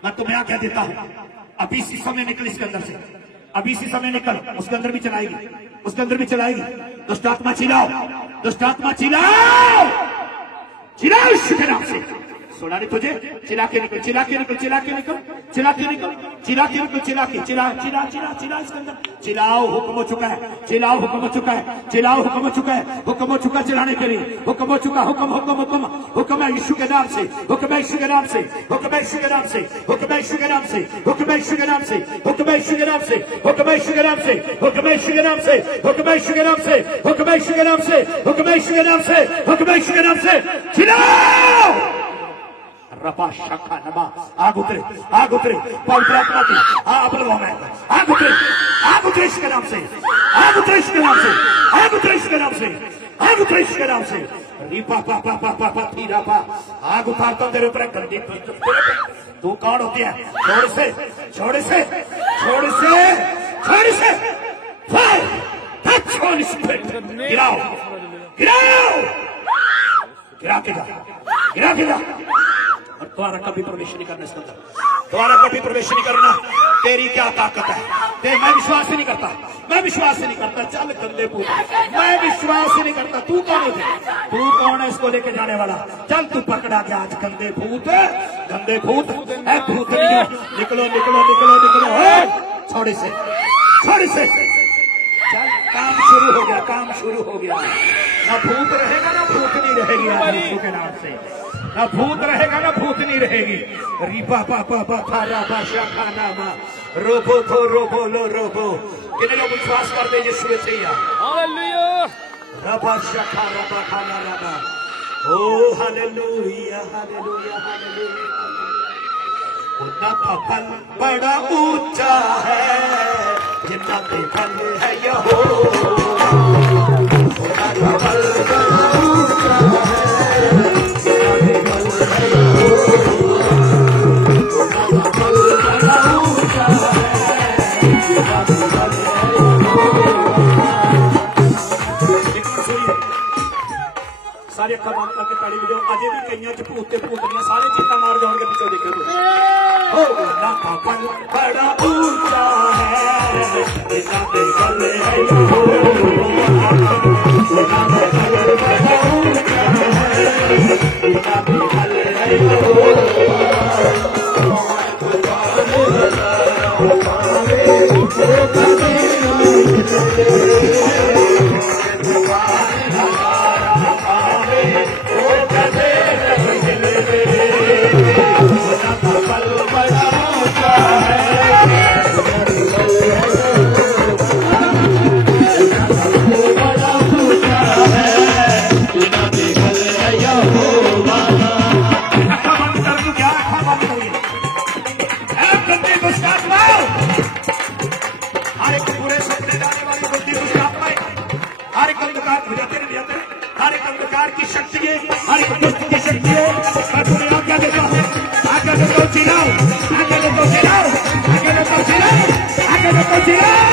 मैं तुम्हें आज्ञा देता हूं, अभी इसी समय निकल इसके अंदर से, अभी इसी समय निकल। उसके अंदर भी चलाएगी, उसके अंदर भी चलाएगी। दुष्ट आत्मा चिल्लाओ, दुष्ट आत्मा चिल्लाओ, चिल्लाओ इसके नाम से। सुना नहीं तुझे? चिल्ला के निकल, चिल्ला के निकल, चिल्ला के निकल, चिल्ला के निकल, चिल्ला के निकल, चिल्ला के चिल्ला चिल्ला चिल्ला चिल्ला इसके अंदर चिल्लाओ। हुक्म हो चुका है, चिल्लाओ, हुक्म हो चुका है, चिल्लाओ, हुक्म हो चुका है, हुक्म हो चुका चिल्लाने के लिए, हुक्म हो चुका, हुक्म हुक्म हुक्म हुक्म है यीशु के नाम से, हुक्म है यीशु के नाम से, हुक्म है यीशु के नाम से, हुक्म है यीशु के नाम से, हुक्म है यीशु के नाम से, हुक्म है यीशु के नाम से, हुक्म है यीशु के नाम से, हुक्म है यीशु के नाम से, हुक्म है यीशु के नाम से, हुक्म है यीशु के नाम से, हुक्म है यीशु के नाम से, हुक्म है यीशु के नाम से चिल्लाओ। रपा शाखा नमा, आग उतरे, आग उतरे, पवित्र आत्मा की आप लोगों में आग उतरे, आग उतरे इसके नाम से, आग उतरे इसके नाम से, आग उतरे इसके नाम से, आग उतरे इसके नाम से। रीपा पा पा पा पा पा थी रापा, आग उतारता हूं तेरे ऊपर गंदी। तू कौन होती है? छोड़ से, छोड़ से, छोड़ से, छोड़ से, छोड़ से, गिराओ, गिराओ, गिरा के जा, गिरा के जा। और दोबारा कभी प्रवेश नहीं करना इसके अंदर, दोबारा कभी प्रवेश नहीं करना। तेरी क्या ताकत है? मैं विश्वास ही नहीं करता, मैं विश्वास ही नहीं करता। चल गंदे भूत, मैं विश्वास ही नहीं करता। तू कौन है? तू कौन है इसको लेके जाने वाला? चल तू पकड़ा गया आज। गंदे भूत, गंदे भूत है, भूत नहीं, निकलो निकलो निकलो निकलो, छोड़ से, छोड़ से। चल काम शुरू हो गया, काम शुरू हो गया। ना भूत रहेगा ना भूतनी रहेगी आज यीशु के नाम से, ना भूत रहेगा ना भूतनी रहेगी। रिपा पा पा पा खा रा पा शाखा नामा रोबो तो रोबो लो रोबो। कितने लोग विश्वास करते हैं यीशु से? हालेलुया, रबा शाखा रबा खाना रबा। ओ हालेलुया, हालेलुया, हालेलुया। उनका फल बड़ा ऊंचा है, जितना फल है यहोवा, उनका फल मार करके ताड़ी बजाओ। अजे भी कई च भूत ते भूतनियां सारे चीता मार जाओगे पिछों देखो तुम। हो नाथा पल बड़ा ऊंचा है इना दे गले है हो इना दे गले बड़ा ऊंचा है इना दे गले है हो की शक्ति है, हर एक दुष्ट की शक्ति है। मैं तुम्हें आज्ञा देता हूँ, आज्ञा देता हूँ चिल्लाओ, आज्ञा देता हूँ चिल्लाओ, आज्ञा देता हूँ चिल्लाओ, आज्ञा देता हूँ चिल्लाओ।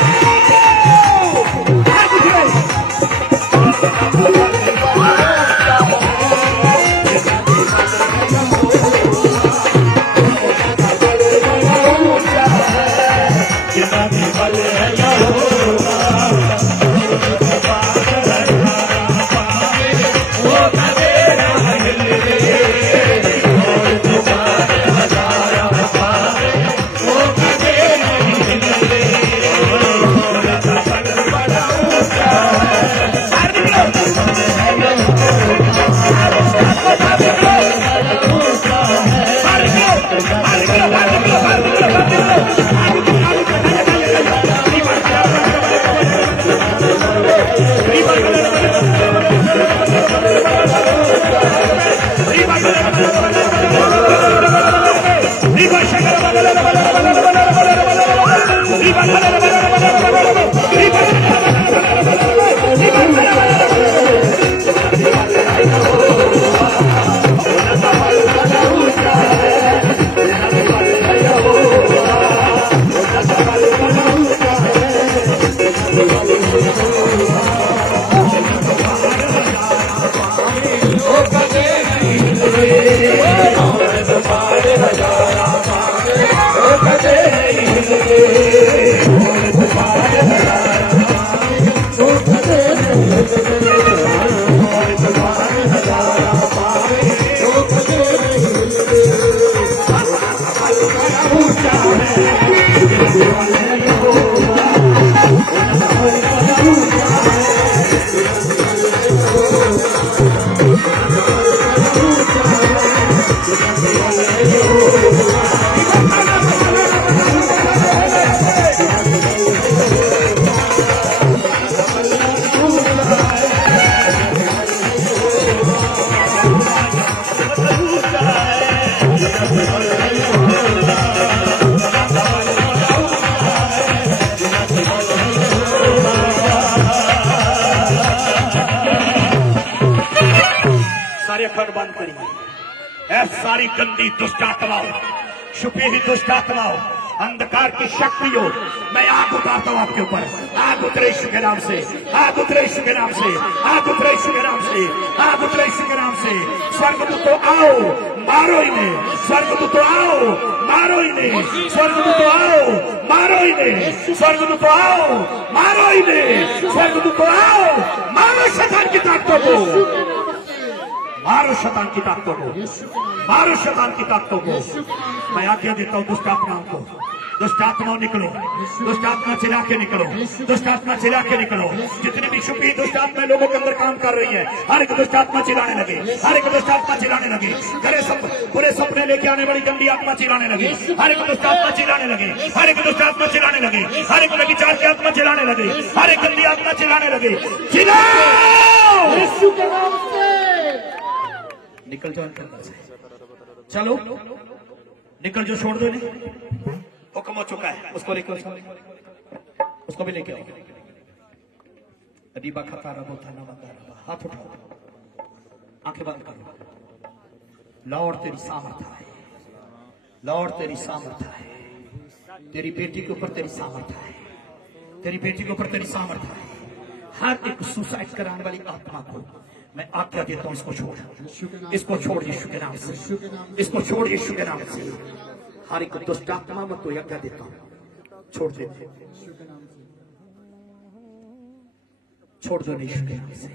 सारी गंदी दुष्ट आत्माओं, छुपी हुई दुष्ट आत्माओं, अंधकार की शक्तियों, मैं आग उतारता हूं आपके ऊपर। आग उतरे यीशु के नाम से, आग उतरे यीशु के नाम से, आग उतरे यीशु के नाम से, आग उतरे यीशु के नाम से। स्वर्गदूतों आओ, मारो इन्हें। स्वर्गदूतों आओ, मारो इन्हें। स्वर्गदूतों आओ, मारो इन्हें। स्वर्गदूतों आओ, मारो इन्हें। स्वर्गदूतों आओ, मारो शैतान की ताकतों को, मारो शैतान की ताकतों को, मारो शैतान की ताकतों को। मैं आज्ञा देता हूँ दुष्ट आत्माओं को, दुष्ट आत्माओं निकलो, दुष्ट आत्मा चिल्ला के निकलो, दुष्ट आत्मा चिल्ला के निकलो। जितनी भी छुपी दुष्ट आत्मा लोगों के अंदर काम कर रही है, हर एक दुष्ट आत्मा चिल्लाने लगे, हर एक दुष्ट आत्मा चिल्लाने लगे। बुरे सपने लेके आने वाली गंदी आत्मा चिल्लाने लगे, हर एक दुष्ट आत्मा चिल्लाने लगे, हर एक दुष्ट आत्मा चिल्लाने लगे, हर एक व्यभिचार की आत्मा चिल्लाने लगे, हर एक गंदी आत्मा चिल्लाने लगे। चिल्लाओ यीशु के नाम से। निकल जाओ इनके अंदर से, चलो निकल जो, छोड़ दो इन्हें। हुक्म हो चुका है, उसको लेकर उसको भी लेके आओ। अदीबा खता रबो था ना बता रबा, हाथ उठाओ, आंखें बंद करो। लॉर्ड तेरी सामर्थ है, लॉर्ड तेरी सामर्थ है, तेरी बेटी के ऊपर तेरी सामर्थ है, तेरी बेटी के ऊपर तेरी सामर्थ है। हर एक सुसाइड कराने वाली आत्मा को, मैं आज्ञा देता हूं, इसको छोड़, इसको छोड़ यीशु के नाम से, इसको छोड़ यीशु के नाम से। हर एक दुष्ट आत्मा में तो आज्ञा देता हूं, छोड़ दे, छोड़ दो यीशु के नाम से,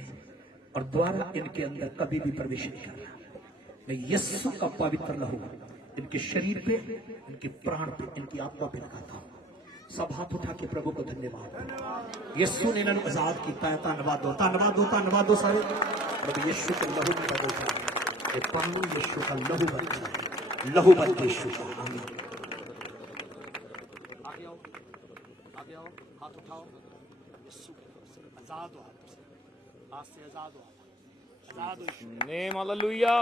और द्वारा इनके अंदर कभी भी प्रवेश नहीं करना। मैं यीशु का पवित्र लहू इनके शरीर पे, इनके प्राण पे, इनकी आत्मा पे लगाता हूं। सब हाथ उठा के प्रभु को धन्यवाद। यीशु ने इन्होंने आजाद किया है। धन्यवाद दो, धन्यवाद दो, धन्यवाद दो सारे। प्रभु यीशु के लहू में बदलता है, पानी यीशु का लहू बनता है, लहू बन यीशु का। आमीन। आगे आओ, आगे आओ, हाथ उठाओ। यीशु आजाद हो, आज से आजाद हो, आजाद हो। Name hallelujah.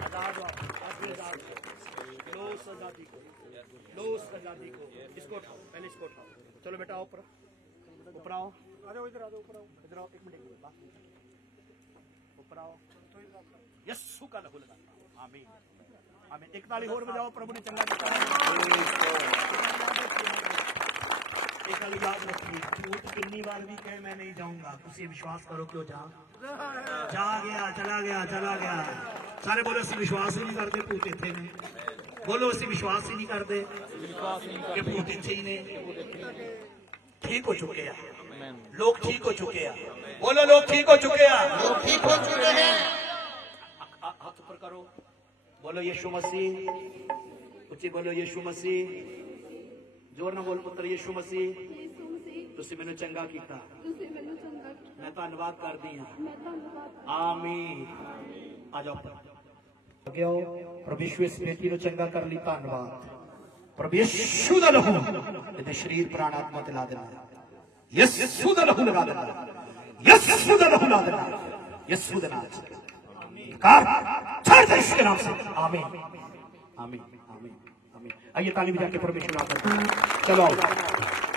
आजाद हो, आजाद हो। लो आजादी को, लो आजादी को। इसको उठाओ, पहले इसको उठाओ। चलो बेटा ऊपर, ऊपर आओ, आ जाओ, इधर आ जाओ, ऊपर आओ, इधर आओ, एक मिनट ऊपर आओ। यीशु का लहू लगाता हूं। आमीन, आमीन। एक ताली और बजाओ, प्रभु ने चंगा किया। एक ताली याद रखिए, झूठ कितनी बार भी कहे मैं नहीं जाऊंगा, तुझे विश्वास करो क्यों जा गया, चला गया, चला गया। सारे बोलो असि विश्वास ही नहीं करते भूत इत्थे ने। बोलो असि विश्वास ही नहीं करते कि भूत इत्थे ही ने। ठीक हो चुके हैं लोग, ठीक हो चुके हैं। बोलो लोग ठीक हो चुके हैं, लोग ठीक हो चुके हैं। हाथ ऊपर करो, बोलो यीशु मसीह, उच्ची बोलो यीशु मसीह। जोर ना बोल पुत्र, यीशु मसीह तुसी मैनू चंगा कीता, मैं धन्नवाद करदी हां। आमीन। आ जाओ, आगे आओ। प्रभु यीशु इस बेटी नू चंगा कर ली, धन्नवाद। प्रभु यीशु दा लहू इहदे शरीर प्राण आत्मा ते ला देना। यीशु दा लहू लगा देना, यीशु दा लहू ला देना, यीशु दा नाम से कार छोड़ दे इसके नाम से। आमीन, आमीन, आमीन, आमीन। आइए ताली बजा के परमेश्वर का आदर। चलो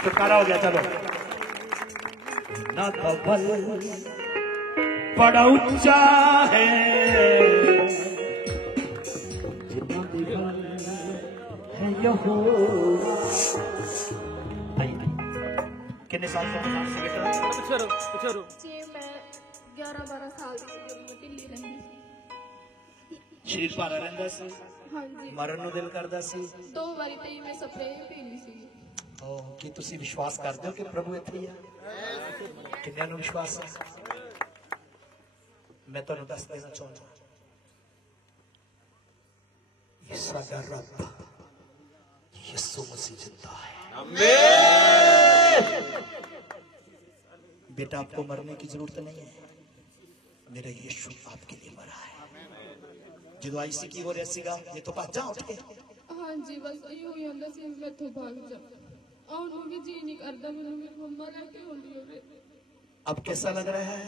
छुटकारा हो गया। चलो ना बल बड़ा ऊंचा है, कितने साल से बेटा? जी मैं 11-12 साल ਦੀ ਢਿੱਲੀ ਰਹਿੰਦੀ ਸੀ। ਸ਼ਰੀਰ ਭਾਰਾ ਰਹਿੰਦਾ ਸੀ, ਹਾਂਜੀ ਮਰਨ ਨੂੰ ਦਿਲ ਕਰਦਾ ਸੀ। 2 ਵਾਰੀ ਤੇ ਮੈਂ ਸਪਰੇਅ ਪੀਣੀ ਸੀ। ਕੀ ਤੁਸੀਂ ਵਿਸ਼ਵਾਸ ਕਰਦੇ ਹੋ ਕਿ ਪ੍ਰਭੂ ਇੱਥੇ ਹੀ ਆ? ਕਿੰਨਿਆਂ ਨੂੰ ਵਿਸ਼ਵਾਸ ਹੈ? ਮੈਂ ਤੁਹਾਨੂੰ ਦੱਸ ਦੇਣਾ ਚਾਹੁੰਦਾ, ਇਹ ਸਾਡਾ ਰੱਬ यीशु मसीह जिंदा है। बेटा आपको मरने की जरूरत नहीं है, मेरा यीशु आपके लिए मरा है। जो आईसी की हो रहा सीगा, ये तो भाजा उठ के। ਹਾਂਜੀ ਬਸ ਇਹੀ ਹੋ ਜਾਂਦਾ ਸੀ, ਮੈਥੋਂ ਭਾਗ ਜਾ। ਆਉਣ ਨੂੰ ਵੀ ਜੀ ਨਹੀਂ ਕਰਦਾ ਮੈਨੂੰ, ਮੇਰੀ ਮੰਮਾ ਲੈ ਕੇ ਆਉਂਦੀ ਹੋਵੇ। अब कैसा लग रहा है?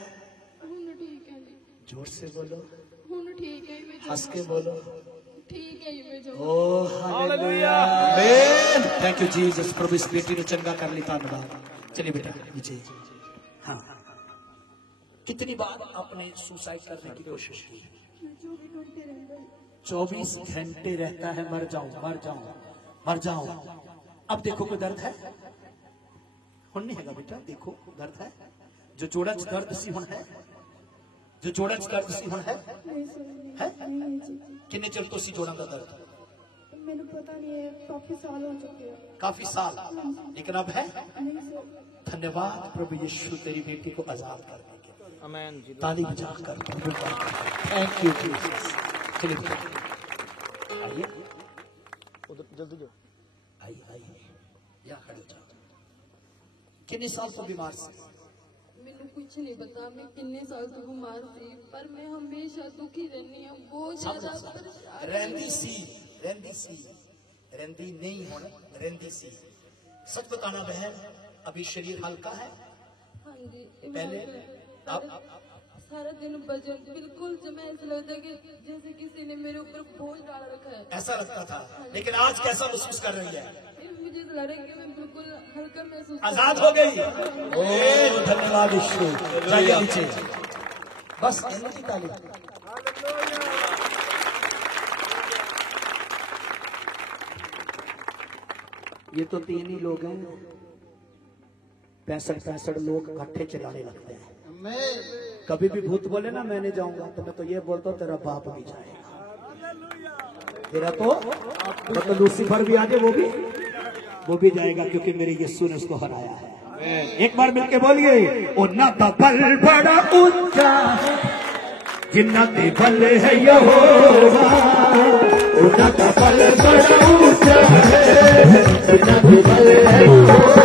ਹੁਣ ਠੀਕ ਹੈ ਜੀ। जोर से बोलो, ਹੁਣ ठीक है मैं हंस के बोलो। ठीक है मैं जो। Oh hallelujah, amen. Thank you Jesus. प्रभु इस बेटी ने चंगा कर ली, धन्यवाद। चलिए बेटा नीचे। हाँ, कितनी बार आपने सुसाइड करने की कोशिश की? 24 घंटे रहता है, मर जाऊं, मर जाऊं, मर जाऊं। अब देखो कोई दर्द है? हुण नहीं है बेटा, देखो दर्द है। जो जोड़ा च दर्द सी हुण है, जो जोड़ा च दर्द सी हुण है। किन्ने चिर तो सी जोड़ा का दर्द? मैंने पता नहीं है, काफी साल हो चुके हैं। काफी साल, लेकिन अब है। नहीं सर। धन्यवाद प्रभु यीशु, तेरी बेटी को आजाद करने के। आमीन जी। ताली बजा कर प्रभु का थैंक यू जीसस। चलिए आइए, उधर जल्दी जाओ। आइए, आइए, यहाँ खड़े हो जाओ। कितने साल से बीमार से? ਮੈਨੂੰ ਕੁਝ ਨਹੀਂ ਪਤਾ ਮੈਂ ਕਿੰਨੇ ਸਾਲ ਤੋਂ ਬਿਮਾਰ ਸੀ, ਪਰ ਮੈਂ ਹਮੇਸ਼ਾ ਦੁਖੀ ਰਹਿੰਦੀ ਹਾਂ, ਬਹੁਤ ਜ਼ਿਆਦਾ ਪਰੇਸ਼ਾਨ ਰਹਿੰਦੀ ਸੀ, ਰਹਿੰਦੀ ਸੀ, ਰਹਿੰਦੀ नहीं होना, ਰਹਿੰਦੀ ਸੀ। सच बताना बहन, अभी शरीर हल्का है? ਹਾਂਜੀ पहले अब सारा दिन वजन बिल्कुल जब ऐसा लगता है कि जैसे किसी ने मेरे ऊपर बोझ डाल रखा है, ऐसा लगता था, लेकिन आज कैसा महसूस कर रही है? मुझे ऐसा लग रहा है कि मैं बिल्कुल हल्का महसूस आजाद हो गई। ओ धन्यवाद यीशु। जाइए नीचे, बस इन्हीं की ताली। ये तो 3 ही लोग हैं, 65 लोग इकट्ठे चलाने लगते हैं। कभी भी भूत बोले ना मैं नहीं जाऊंगा, तो मैं तो ये बोलता हूँ तेरा बाप भी जाएगा, तेरा तो लूसीफर भी आगे वो भी जाएगा, क्योंकि मेरे यीशु ने उसको हराया है। एक बार मिलके बोलिए, ओ ना बल बड़ा ऊंचा है जिन्ना ते बल है यहोवा, ओ ना बल बड़ा ऊंचा है जिन्ना ते बल है यहोवा,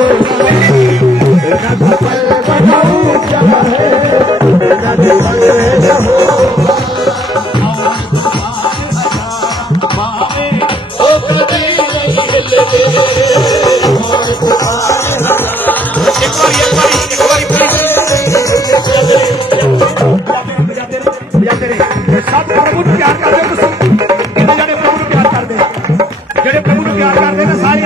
ना बल बड़ा ऊंचा है जिन्ना ते बल है यहोवा, ओ कभी नहीं हिले सब प्रभु को प्यार कर दे, जेडे प्रभु को प्यार कर दे, जेडे प्रभु को प्यार कर दे ना सारे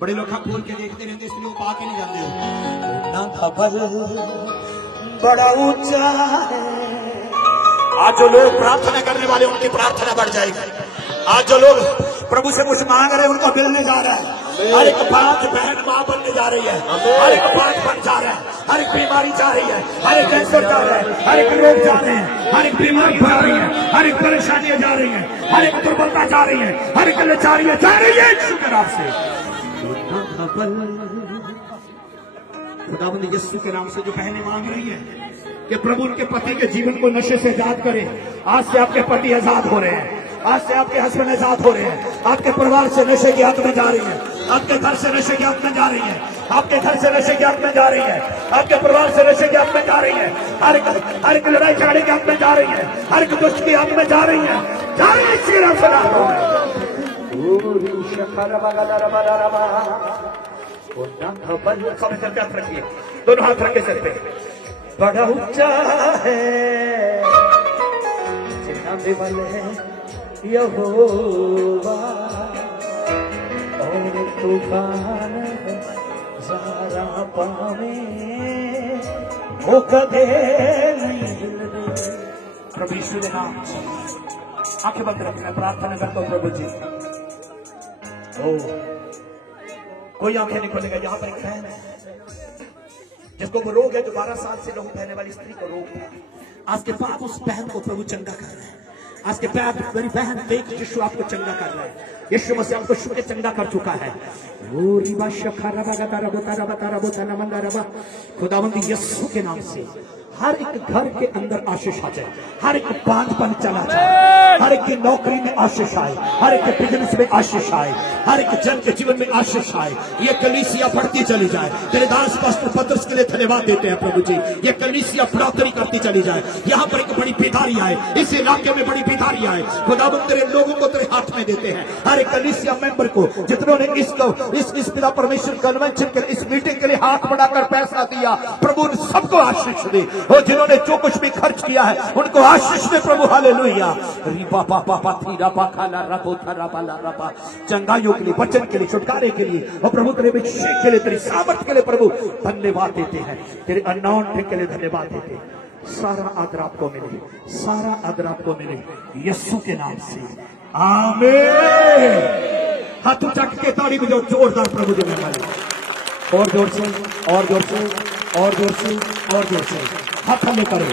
बड़े लोग खोल के देखते रहते, इसलिए वो पा के नहीं जाते हो। बड़ा ऊंचा है। आज जो लोग प्रार्थना करने वाले उनकी प्रार्थना बढ़ जाएगी। आज जो लोग प्रभु से कुछ मांग रहे हैं उनको मिलने जा रहा है। हर एक बात बहन माँ बनने जा रही है, हर एक बात बन जा रहा है, हर एक बीमारी जा रही है, हर एक कैंसर जा रहा है, हर एक रोग जा रहे हैं, हर एक बीमारी जा रही है, हर एक परेशानियां जा रही है, हर एक दुर्बलता जा रही है, हर एक लाचारियां जा रही है यीशु के नाम से। खुदावंद यीशु के नाम से जो बहनें मांग रही है कि प्रभु उनके पति के जीवन को नशे से आजाद करे, आज से आपके पति आजाद हो रहे हैं, आज से आपके हस्बैंड आजाद हो रहे हैं, आपके परिवार से नशे की आत्मा जा रही है, आपके घर से नशे की आत्मा जा रही है, आपके घर से नशे की आत्मा जा रही है, आपके परिवार से नशे की आत्मा जा रही है, हर एक लड़ाई झगड़े की आत्मा जा रही है, हर एक दुष्ट की आत्मा जा रही है, जा रही है इसी नाम से नाम हो। रखिए, दोनों हाथ रखे सर पे। बड़ा ऊंचा है यहोवा और तूफान ज़रा पावे वो कदे नहीं हिलते। प्रभु यीशु के नाम आंखें बंद रखना, प्रार्थना करता हूँ प्रभु जी। कोई आंखें नहीं खोलेगा। यहाँ पर एक बहन है जिसको वो रोग है, जो 12 साल से लहू बहने वाली स्त्री को रोग है। आज के पाप उस बहन को प्रभु चंगा कर रहा है। आज के पैर मेरी बहन देख, यीशु आपको चंगा कर रहा है। यीशु मसीह आपको शुभ के चंगा कर चुका है। खुदावंद यीशु के नाम से हर एक घर के अंदर आशीष आ जाए, हर एक बांझपन चला जाए, हर एक की नौकरी में आशीष आए, हर एक के बिजनेस में आशीष आए, हर एक जन के जीवन में आशीष आए। ये कलीसिया बढ़ती चली जाए। तेरे दास पास्टर पतरस के लिए धन्यवाद देते हैं प्रभु जी। ये कलीसिया बढ़ोतरी करती चली जाए। यहाँ पर एक बड़ी बेदारी आए, इस इलाके में बड़ी बेदारी आए। खुदावंद तेरे लोगों को तेरे हाथ में देते हैं। हर एक कलीसिया मेंबर को, जितनों ने इस पिता परमेश्वर कन्वेंशन के इस मीटिंग के लिए हाथ बढ़ाकर पैसा दिया, प्रभु उन सबको आशीष दे। और जिन्होंने जो कुछ भी खर्च किया है उनको आशीष दे प्रभु। हालेलुया। चंगाइयों के लिए, वचन के लिए, छुटकारे के लिए और प्रभु तेरे अभिषेक के लिए, तेरी सामर्थ के लिए प्रभु धन्यवाद देते हैं। तेरे अनाउंसिंग के लिए धन्यवाद देते हैं। सारा आदर आपको मिले, सारा आदर आपको मिले यीशु के नाम से, आमीन। हाथ उठा के ताड़ी बजाओ जोरदार प्रभु जी में। और जोर से, और जोर से, और जोर से, और जोर से हाथ हमें करो।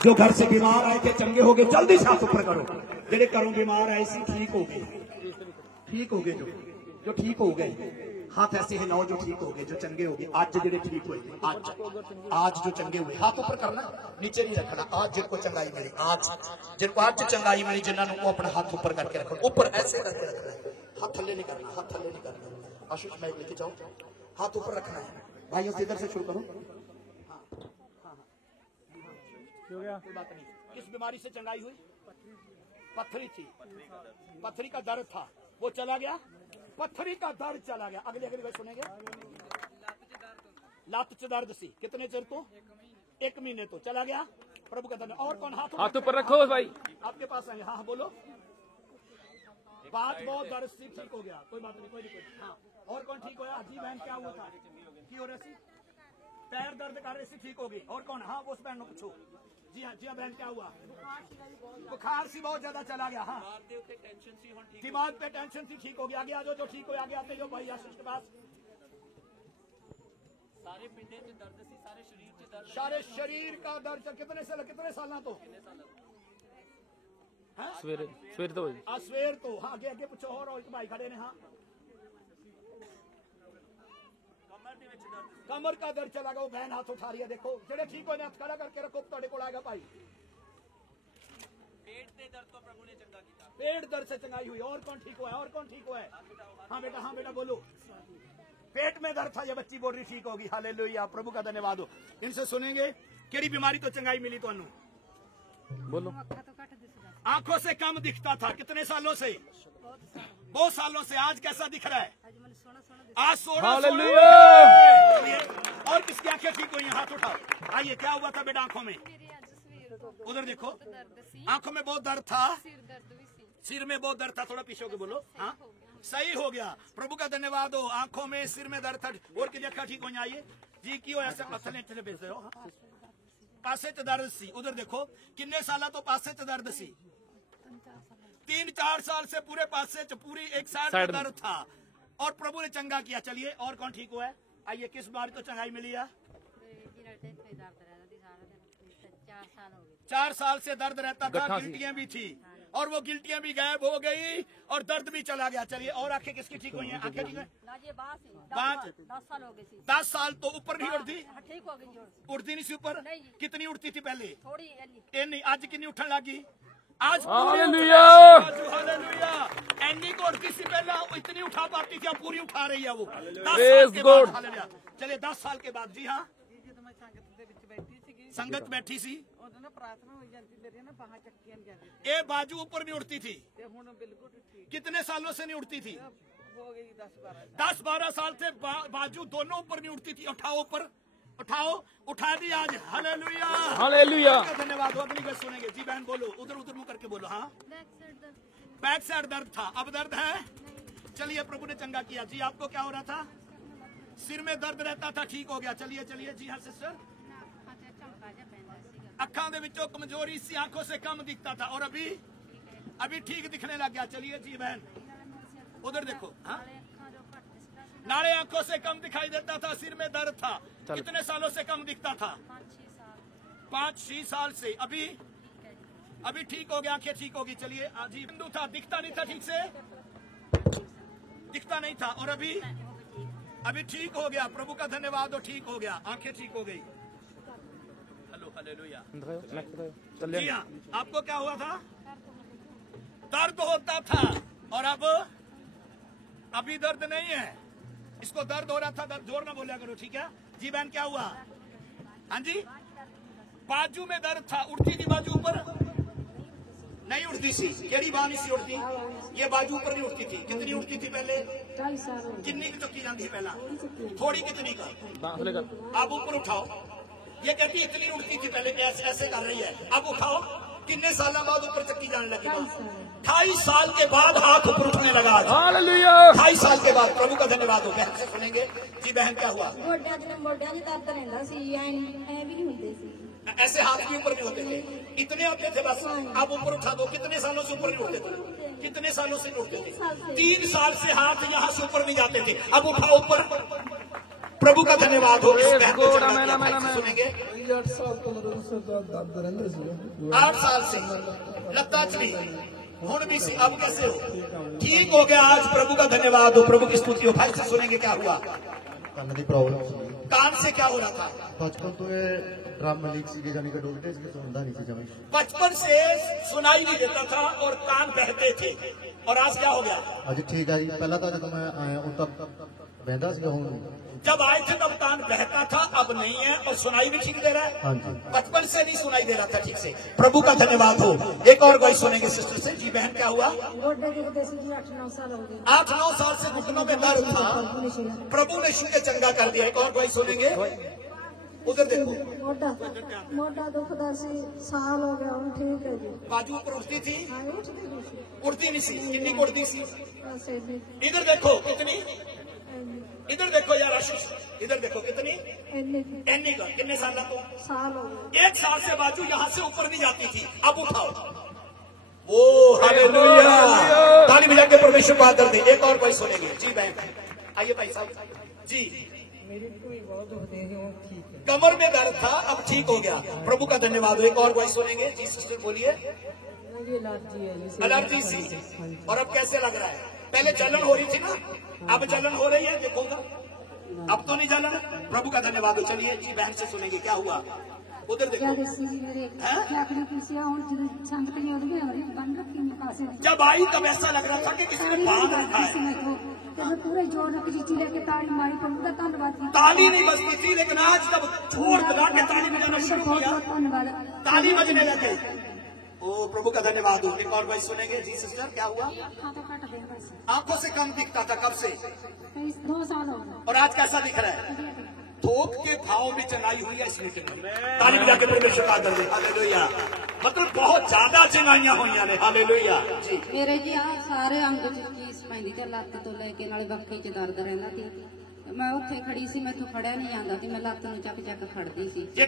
जो घर से बीमार आए थे चंगे हो गए, जल्दी से हाथ ऊपर करो। जेडे घरों बीमार आए सी ठीक हो गए, ठीक हो गए। जो ठीक हो गए हाथ ऐसे हिलाओ, जो ठीक हो गए, जो चंगे हो गए। आज जेडे ठीक हुए, आज जो चंगे हुए, हाथ ऊपर करना, नीचे नहीं रखना। आज जिनको चंगाई मिली, आज जिनको आज चंगाई मिली, जिन्होंने अपना हाथ ऊपर करके रखना, ऊपर ऐसे करके रखना, हाथ थल्ले नहीं करना, हाथ थल्ले नहीं करना। आशीष माइक लेके जाओ, हाथ ऊपर रखना है। भाइयों से इधर से शुरू करो। कोई बात नहीं। किस बीमारी से चंगाई हुई? पत्थरी थी, पत्थरी का दर्द था, वो चला गया। पत्थरी का दर्द चला गया। अगली बार सुनेंगे। लत च दर्द सी, कितने चिर तो? 1 महीने तो चला गया। प्रभु का धन्यवाद। और कौन हाथ ऊपर रखो भाई, आपके पास है? हाँ बोलो। बात बहुत दर्द सी, ठीक हो गया, कोई बात नहीं, कोई दिक्कत। हाँ, और कौन ठीक होया? जी बहन क्या हुआ था? की हो रही सी? पैर दर्द कर रही सी, ठीक हो गई। और कौन? हाँ, उस बहन को पूछो। जी हाँ, जी हाँ बहन क्या हुआ? बुखार सी बहुत ज्यादा चला गया। हाँ, दिमाग पे टेंशन थी, ठीक हो गया। आगे आ जाओ, जो ठीक हो आगे आते हो भाई आशीष के पास। सारे पिंडे से दर्द सी, सारे शरीर से दर्द, सारे शरीर का दर्द। कितने साल तो? सवेर तो सवेर तो। हाँ, आगे आगे पूछो। और एक भाई खड़े ने। हाँ, कमर का दर्द चला गया। वो बहन हाथ उठा रही है, देखो। जेडे ठीक हो हाथ खड़ा करके रखो, तुहाडे कोल आएगा भाई। पेट दे दर्द तो प्रभु ने चंगा किया, पेट दर्द से चंगाई हुई। और कौन ठीक हुआ है? और कौन ठीक हुआ है? हाँ बेटा, हाँ बेटा बोलो। पेट में दर्द था, ये बच्ची बोल रही ठीक होगी। हालेलुया, प्रभु का धन्यवाद हो। इनसे सुनेंगे केड़ी बीमारी तो चंगाई मिली तुहानू? बोलो। आंखों से कम दिखता था, कितने सालों से? बहुत सालों से। आज कैसा दिख रहा है? आज सोना। और किसकी आंखें ठीक हुई? हाथ उठाओ। आइए, क्या हुआ था बेटा आंखों में? उधर देखो, आंखों में बहुत दर्द था, सिर में बहुत दर्द था। थोड़ा पीछे होके बोलो। हाँ, सही हो गया, प्रभु का धन्यवाद हो। आंखों में, सिर में दर्द था। और की आंखें ठीक हो? आइए जी, की हो? ऐसे चले भेज रहे हो। पासे च दर्द सी, उधर देखो। किन्ने साल तो पासे च दर्द सी? 3-4 साल से पूरे पासे च, पूरी एक साइड में दर्द था। और प्रभु ने चंगा किया। चलिए और कौन ठीक हुआ है? आइए, किस बार तो चंगाई मिली है? 4 साल से दर्द रहता था, गिल्टियां भी थी और वो गिल्टियां भी गायब हो गई और दर्द भी चला गया। चलिए, और आंखें किसकी ठीक हुई हैं? आंखें ठीक है? 10 साल तो ऊपर नहीं उड़ती? उड़ती नहीं सी ऊपर? कितनी उड़ती थी पहले? नहीं। आज कितनी उठन लगी? आज हालेलुया। एनी को उड़ती सी पहले, इतनी उठा पाती थी, अब पूरी उठा रही है वो। 10 साल Praise के God। बाद। हालेलुया। चलिए, 10 साल के बाद। जी हाँ, संगत बैठी सी, ये बाजू ऊपर नहीं उठती थी। कितने सालों से नहीं उठती थी? 10-12 साल से बाजू दोनों ऊपर नहीं उठती थी। उठाओ ऊपर, उठाओ, उठा दी आज। Hallelujah, hallelujah. धन्यवाद। अगली बात सुनेंगे। जी बहन बोलो, उधर उधर मुंह करके बोलो। हाँ, बैक साइड दर्द था, अब दर्द है? चलिए, प्रभु ने चंगा किया। जी, आपको क्या हो रहा था? सिर में दर्द रहता था, ठीक हो गया। चलिए चलिए। जी हाँ सिस्टर, अखा दे विचों कमजोरी सी, आंखों से कम दिखता था और अभी ठीक दिखने लग गया। चलिए जी बहन, उधर देखो। हाँ, नाले आंखों से कम दिखाई देता था, सिर में दर्द था। कितने सालों से कम दिखता था? 5-6 साल से। अभी ठीक हो गया, आंखें ठीक होगी। चलिए। जी, बिंदु था, दिखता नहीं था ठीक से, दिखता नहीं था और अभी ठीक हो गया। प्रभु का धन्यवाद हो, ठीक हो गया, आंखें ठीक हो गई। Hello, hallelujah. जी हाँ, आपको क्या हुआ था? दर्द होता था और अभी दर्द नहीं है। इसको दर्द हो रहा था, दर्द जोर में बोला करो, ठीक है? जी बहन, क्या हुआ? हाँ जी, बाजू में दर्द था, उड़ती थी बाजू ऊपर? नहीं उड़ती सी। केड़ी बांह नहीं सी उड़ती? ये बाजू ऊपर नहीं उठती थी। कितनी उठती थी पहले? कितनी की चुकी जाती थी पहला? थोड़ी। कितनी का? अब ऊपर उठाओ। ये कहती इतनी उड़ती थी पहले, ऐसे कर रही है, अब उठाओ। कितने साल बाद ऊपर चक्की जाने लगी? 28 साल के बाद हाथ ऊपर उठने लगा। 28 साल के बाद। प्रभु का धन्यवाद हो। बहन से सुनेंगे। जी बहन, क्या हुआ? ऐसे हाथ भी ऊपर नहीं होते थे, इतने होते थे बस। अब ऊपर उठा दो। कितने सालों से ऊपर नहीं उठते थे? कितने सालों से नहीं उठते थे? 3 साल से हाथ यहाँ से ऊपर नहीं जाते थे, अब उठाओ ऊपर। प्रभु का धन्यवाद हो। इस बहन को सुनेंगे। 8 साल से लत्ता चली, हुण भी सी, अब कैसे हो? ठीक हो गया आज। प्रभु का धन्यवाद हो, प्रभु की स्तुति हो। भाई से सुनेंगे। क्या हुआ? कान की प्रॉब्लम। कान से क्या हो रहा था? बचपन तो ये ड्रम लीक सी, जानी कि डोगटे सुनता नहीं थी। बचपन से सुनाई नहीं देता था और कान बहते थे, और आज क्या हो गया? आज ठीक है जी। पहला तो जब मैं आया उन तक बहता सी, हूँ जब आए थे तब कान बहता था, अब नहीं है, और सुनाई भी ठीक दे रहा है। हाँ जी, बचपन से नहीं सुनाई दे रहा था ठीक से। प्रभु का धन्यवाद हो। एक और कोई सुनेंगे सिस्टर से। जी बहन, क्या हुआ? 8-9 साल से घुटनों में दर्द था, प्रभु ने यीशु ने चंगा कर दिया। एक और कोई सुनेंगे। उधर देखो। मोटा दुखदा सी, साल हो गया, हम ठीक है जी। बाजू ऊपर उठती थी? उड़ती नहीं सी। कितनी उड़ती सी? इधर देखो कितनी। इधर देखो यार आशीष, इधर देखो कितनी। एनी का कितने साल को? साल हो गया। 1 साल से बाजू यहाँ से ऊपर नहीं जाती थी, अब उठाओ। ओ हालेलुया, ताली बजा के परमेश्वर को आदर दे। एक और कोई सुनेंगे। जी बहन, आइए भाई साहब। जी, कमर में दर्द था, अब ठीक हो गया। प्रभु का धन्यवाद हो। एक और कोई सुनेंगे। जी सिस्टर बोलिए। एलर्जी सी, और अब कैसे लग रहा है? पहले जलन हो रही थी ना, अब जलन हो रही है? देखो ना, अब तो नहीं जलन। प्रभु का धन्यवाद हो। चलिए जी बहन से सुनेंगे। क्या हुआ? उधर देखो। जब आई तब ऐसा लग रहा था कि किसी ने बांध रखा है। ताली नहीं बजती थी, लेकिन आज जब छोड़ लगा के ताली बजाना शुरू किया, ताली बजने लगे। ओ प्रभु का धन्यवाद हो। एक और भाई सुनेंगे। जी सिस्टर, क्या हुआ? आंखों से कम दिखता था, कब से? 2 साल हो गए। और आज कैसा दिख रहा है? थोक के भाव में चनाई हुई है इसमें। ताली बजा के परमेश्वर का आदर दे। हालेलुया। मतलब बहुत ज्यादा चनाइयां हुई ने। हालेलुया। जी मेरे जी आ सारे अंग च चीज पैंदी ते, लत्त तो लेके नाले बक्खे च दर्द रहंदा सी, ਮੈਂ ਉੱਥੇ ਖੜੀ ਸੀ, ਮੈਥੋਂ ਖੜਿਆ ਨਹੀਂ ਜਾਂਦਾ ਸੀ, ਮੈਂ ਲੱਤ ਨੂੰ ਚੱਕ ਚੱਕ ਖੜਦੀ ਸੀ। ये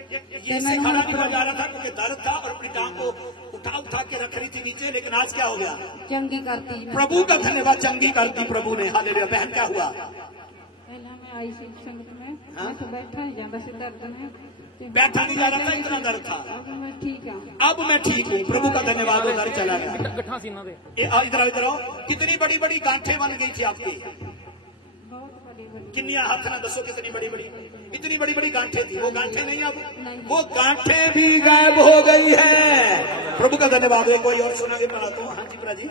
इससे खड़ा नहीं हो जा रहा था क्योंकि दर्द था और अपनी टांग को उठा उठा के रख रही थी नीचे, लेकिन आज क्या हो गया? ਚੰਗੀ ਕਰਤੀ ਮੈਂ। प्रभु का धन्यवाद, चंगी कर दी प्रभु ने। हालेलुया। बहन क्या हुआ? ਪਹਿਲਾਂ ਮੈਂ ਆਈ ਸੀ ਸੰगत में, मैथों बैठा नहीं जाता ਸੀ दर्द में, ते बैठा नहीं जा रहा था, इतना दर्द था। अब मैं ठीक हूँ। अब मैं ठीक हूँ। प्रभु का धन्यवाद। वो दर्द चला गया। ਗੱਠਾਂ ਸੀ ਇਹਨਾਂ ਦੇ। इधर इधर आओ। कितनी बड़ी बड़ी गांठें बन गई थी आपकी? बहुत बड़ी बड़ी। किन्नी हाथ ना दसो कितनी बड़ी बड़ी, इतनी बड़ी बड़ी गांठें थी। वो गांठें नहीं, अब वो गांठें भी गायब हो गई है। प्रभु का धन्यवाद है। कोई और सुनागे पढ़ा तो? हाँ जी प्रा जी।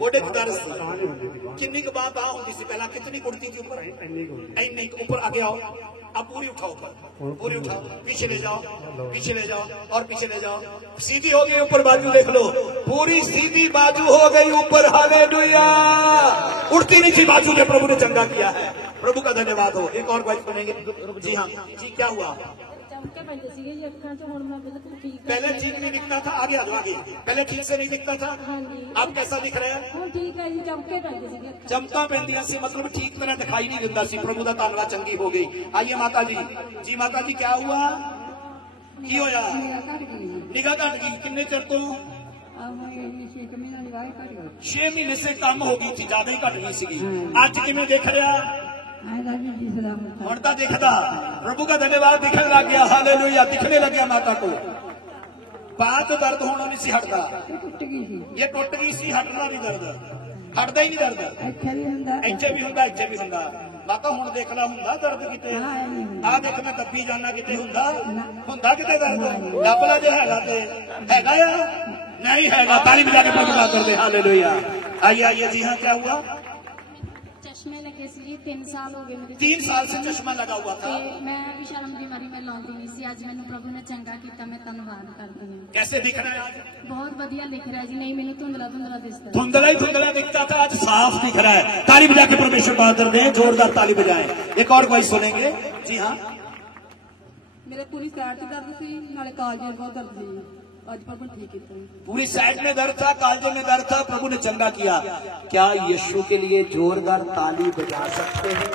गोडे की दर्द किन्नी की बात आ होती सी पहला? कितनी कुर्ती थी ऊपर? इन्नी ऊपर आगे आओ। अब पूरी उठाओ ऊपर, पूरी उठाओ, पीछे ले जाओ, पीछे ले जाओ और पीछे ले जाओ। सीधी हो गई ऊपर बाजू, देख लो पूरी सीधी बाजू हो गई ऊपर। हालेलुया। उड़ती नहीं थी बाजू के, प्रभु ने चंगा किया है। प्रभु का धन्यवाद हो। एक और बात सुनेंगे। जी हाँ जी, क्या हुआ? चमके पैंदे सीगे जी अखां च, हुण मैं बिल्कुल ठीक पहले ठीक नहीं दिखता था, आगे आ जाओ आगे। पहले ठीक से नहीं दिखता था, अब कैसा दिख रहा है? हुण ठीक है जी, चमके पैंदे सीगे अखां। चमका पैंदियां सी, मतलब ठीक तरह दिखाई नहीं दिंदा सी। प्रभु का धन्यवाद, चंगी हो गई। आइए माता जी। जी माता जी, क्या हुआ? की होया? निगाह घट गई। किन्ने चिर तो? 6 महीने से कम हो गई थी, ज्यादा ही घट गई सी। अज किवें दिख रहा? हुण तां दिखदा। प्रभु का धन्यवाद, दिखने लग गया। हालेलुया। दिखने लग गया माता को। बात तो दर्द होना नहीं सी हटता, ये टुट गई सी, हटना नहीं दर्द, हटदा ही नहीं दर्द। इत्थे भी हुंदा, इत्थे भी हुंदा। माता हुण देख ला, हुंदा दर्द किते? आ देख मैं दब्बी जाना, किते हुंदा किते दर्द? दब ला जे हैगा ते हैगा या नहीं हैगा? ताली बजा के प्रभु का कर दे। हालेलुया। आइए आइए। जी हाँ, क्या हुआ? चश्मे लगे सी 3 साल हो गए मेरे। 3 साल से चश्मा लगा हुआ था। मैं भी शर्म बीमारी में लाती नहीं सी। अज मैंने प्रभु ने चंगा किया, मैं धन्यवाद करती हूँ। कैसे दिख रहा है आज? बहुत बढ़िया दिख रहा है जी। नहीं मैंने धुंधला धुंधला दिखता है। धुंधला ही धुंधला दिखता था, आज साफ दिख रहा है। ताली बजा के परमेश्वर का आदर दें, जोरदार ताली बजाएं। एक और कोई सुनेंगे। जी हाँ। मेरे पूरी साइड से दर्द सी, नाले कालजे में बहुत दर्द सी। आज प्रभु ने ठीक किया। पूरी साइड में दर्द था, कालजे में दर्द था, प्रभु ने चंगा किया। क्या यीशु के लिए जोरदार ताली बजा सकते हैं?